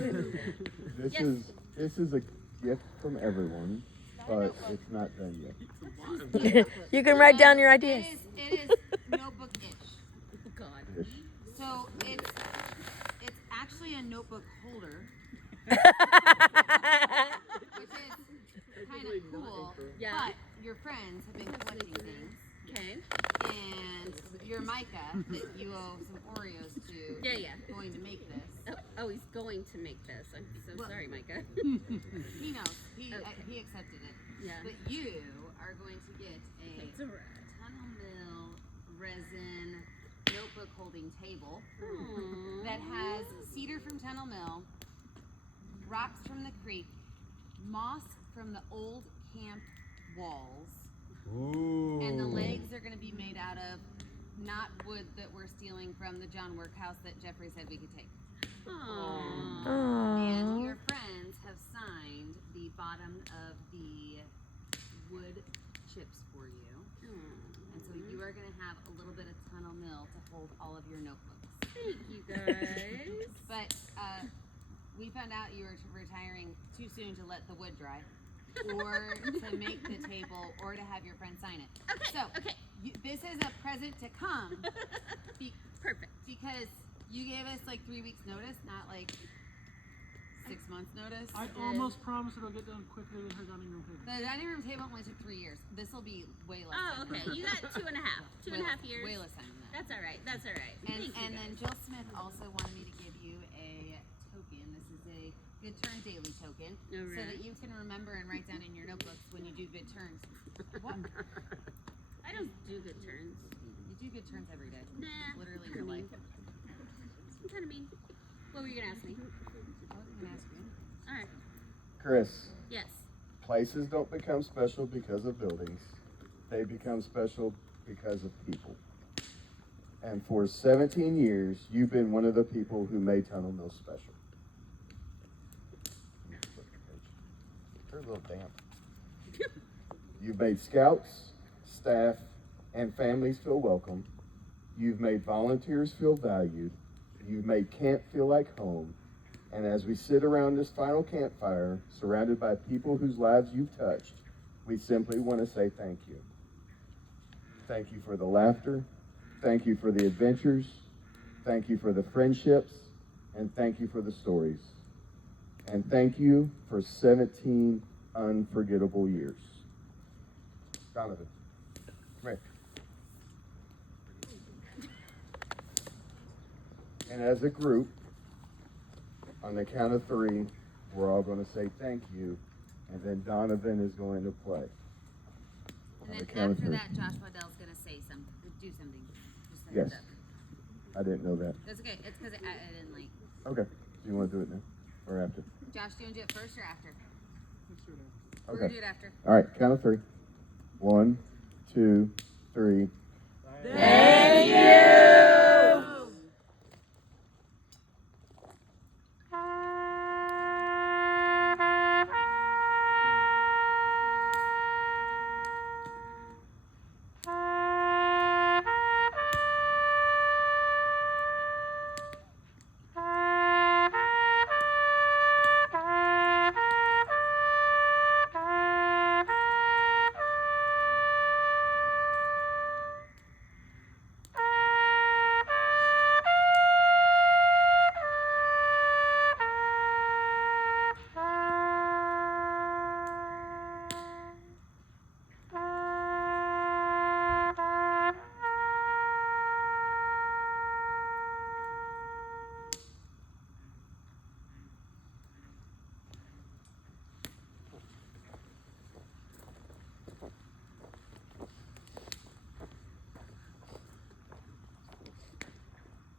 This is a gift from everyone, but it's not done yet. You can write down your ideas. It is notebook-ish. God. Ish. So it's actually a notebook holder. Which is kind of cool. Yeah. But your friends have been collecting things. Okay. And your Micah, that you owe some Oreos to, Yeah. going to make this. Oh, he's going to make this. I'm so sorry, Micah. He knows. He accepted it. Yeah. But you are going to get a It's a rat. Tunnel Mill resin notebook holding table Aww. that has cedar from Tunnel Mill, rocks from the creek, moss from the old camp walls, and the legs are going to be made out of not wood that we're stealing from the John Workhouse that Jeffrey said we could take. Aww. And your friends have signed the bottom of the wood chips for you. And so you are going to have a little bit of Tunnel Mill to hold all of your notebooks. Thank you, guys. But we found out you were retiring too soon to let the wood dry, or to make the table, or to have your friend sign it. Okay. So this is a present to come. Perfect. Because you gave us like 3 weeks notice, not like 6 months notice. I almost promised it'll get done quicker than her dining room table. The dining room table only took 3 years. This will be way less. Oh, time okay. than You that. got 2.5. 2.5 years. Way less time than that. That's all right. That's all right. And Thank you, then guys. Jill Smith also wanted me to give you a token. This is a Good Turn Daily token, so Alright. that you can remember and write down in your notebooks when you do good turns. What? I don't do good turns. You do good turns every day. Nah. Literally your life. I'm kind of mean. What were you gonna ask me? I wasn't gonna ask you. All right. Chris, Yes. places don't become special because of buildings. They become special because of people. And for 17 years, you've been one of the people who made Tunnel Mill special. They're a little damp. You've made scouts, staff, and families feel welcome. You've made volunteers feel valued. You've made camp feel like home. And as we sit around this final campfire, surrounded by people whose lives you've touched, we simply want to say thank you. Thank you for the laughter. Thank you for the adventures. Thank you for the friendships. And thank you for the stories. And thank you for 17 unforgettable years. Donovan, come here. And as a group, on the count of 3, we're all going to say thank you, and then Donovan is going to play. And On the then count of after 3. that, Josh Waddell's gonna say something, do something. Just a Yes. heads up. I didn't know that. That's okay. It's because I didn't like. Okay. Do you want to do it now or after? Josh, do you want to do it first or after? We're Okay. gonna do it after. All right. Count of 3. 1, 2, 3. Thank you.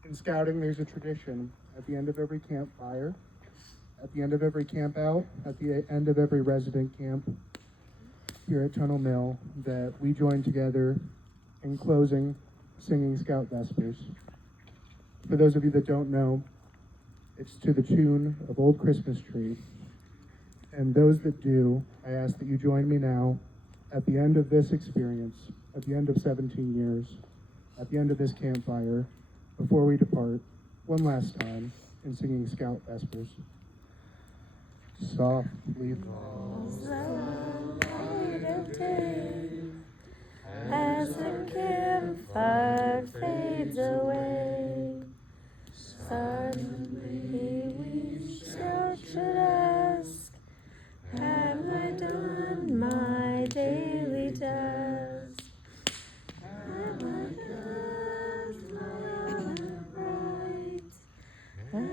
In scouting, there's a tradition. At the end of every campfire, at the end of every camp out, at the end of every resident camp here at Tunnel Mill, that we join together in closing, singing Scout Vespers. For those of you that don't know, it's to the tune of Old Christmas Tree. And those that do, I ask that you join me now at the end of this experience, at the end of 17 years, at the end of this campfire, before we depart, one last time, in singing Scout Vespers. Softly falls the light of day, as the campfire fades away. Suddenly we Scout should ask, have I done my daily task? Have I cast my hour bright? Have I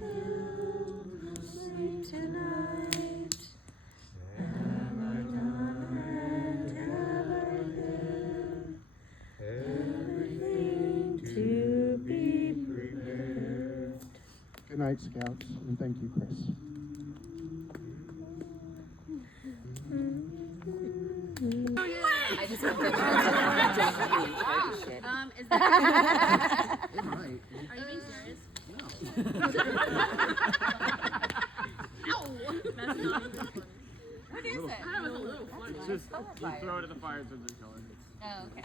built a sleep tonight? Have I done and have I lived everything to be prepared? Good night, Scouts, and thank you, Chris. I just want to is that It might. Are you being serious? No. Ow! That's not even funny. What is it? That was a little funny. It's just you throw it in the fire and turns it color. Oh, okay.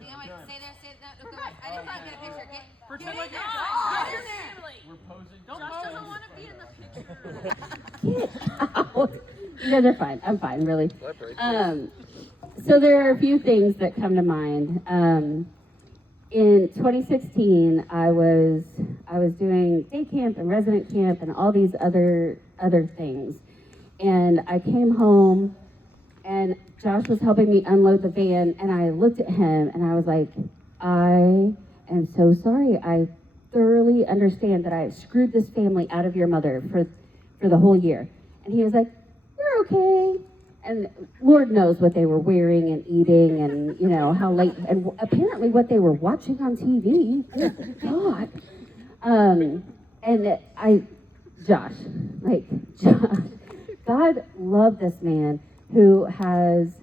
Hang on, wait, stay there, no, go back. I didn't want to get a picture. Pretend like get you're it. We're posing. Josh doesn't want to be in the picture. You guys are fine. I'm fine, really. So there are a few things that come to mind. In 2016, I was doing day camp and resident camp and all these other things, and I came home, and Josh was helping me unload the van, and I looked at him, and I was like, I am so sorry. I thoroughly understand that I screwed this family out of your mother for the whole year. And he was like, you're okay. And Lord knows what they were wearing and eating and, you know, how late, and apparently what they were watching on TV. Good God. Josh, God loved this man who has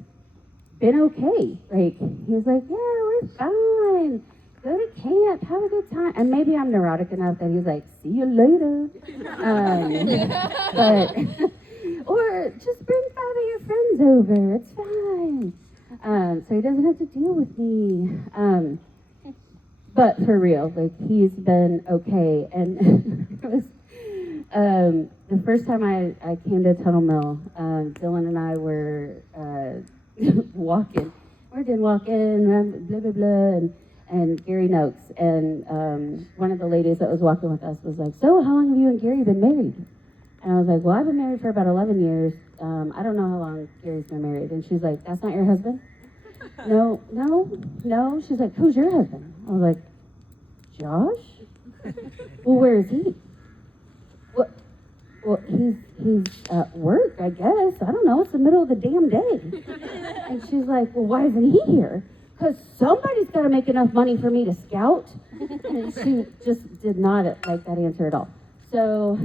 been okay. Like, he's like, yeah, we're fine. Go to camp, have a good time. And maybe I'm neurotic enough that he's like, see you later. Or just bring 5 of your friends over. It's fine. So he doesn't have to deal with me. But for real, like, he's been okay. And it was the first time I came to Tunnel Mill, Dylan and I were walking. We're just walking, blah, blah, blah, and Gary Noakes. And one of the ladies that was walking with us was like, so how long have you and Gary been married? And I was like, well, I've been married for about 11 years. I don't know how long Gary's been married. And she's like, that's not your husband? No. She's like, who's your husband? I was like, Josh? Well, where is he? What? Well, he's at work, I guess. I don't know. It's the middle of the damn day. And she's like, well, why isn't he here? Because somebody's got to make enough money for me to scout. And she just did not like that answer at all. So,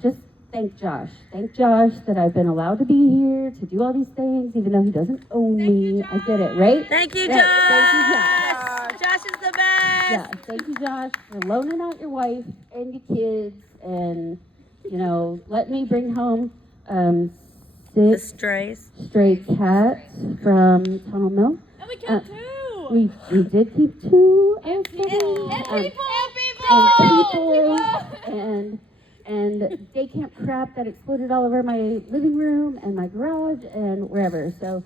just thank Josh. Thank Josh that I've been allowed to be here to do all these things, even though he doesn't own me. I get it, right? Thank you, Right. Josh. Thank you, Josh. Josh is the best. Yeah, thank you, Josh, for loaning out your wife and your kids, and let me bring home 6 stray cats from Tunnel Mill. And we kept 2. We did keep 2 and day camp crap that exploded all over my living room and my garage and wherever. So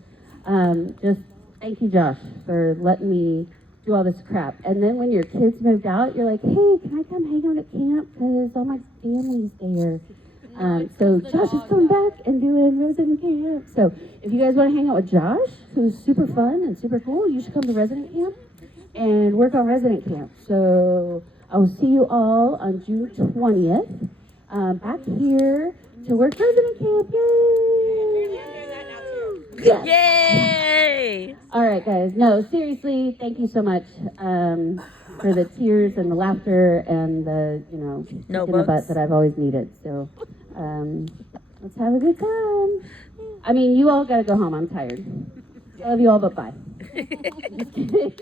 just thank you, Josh, for letting me do all this crap. And then when your kids moved out, you're like, hey, can I come hang out at camp? Because all my family's there. So Josh is coming back and doing resident camp. So if you guys want to hang out with Josh, who's super fun and super cool, you should come to resident camp and work on resident camp. So I will see you all on June 20th back here to work resident camp. Yay! Yes. Yay! All right, guys. No, seriously, thank you so much for the tears and the laughter and the, kick in the butt that I've always needed. So let's have a good time. I mean, you all got to go home. I'm tired. I love you all, but bye. Just kidding.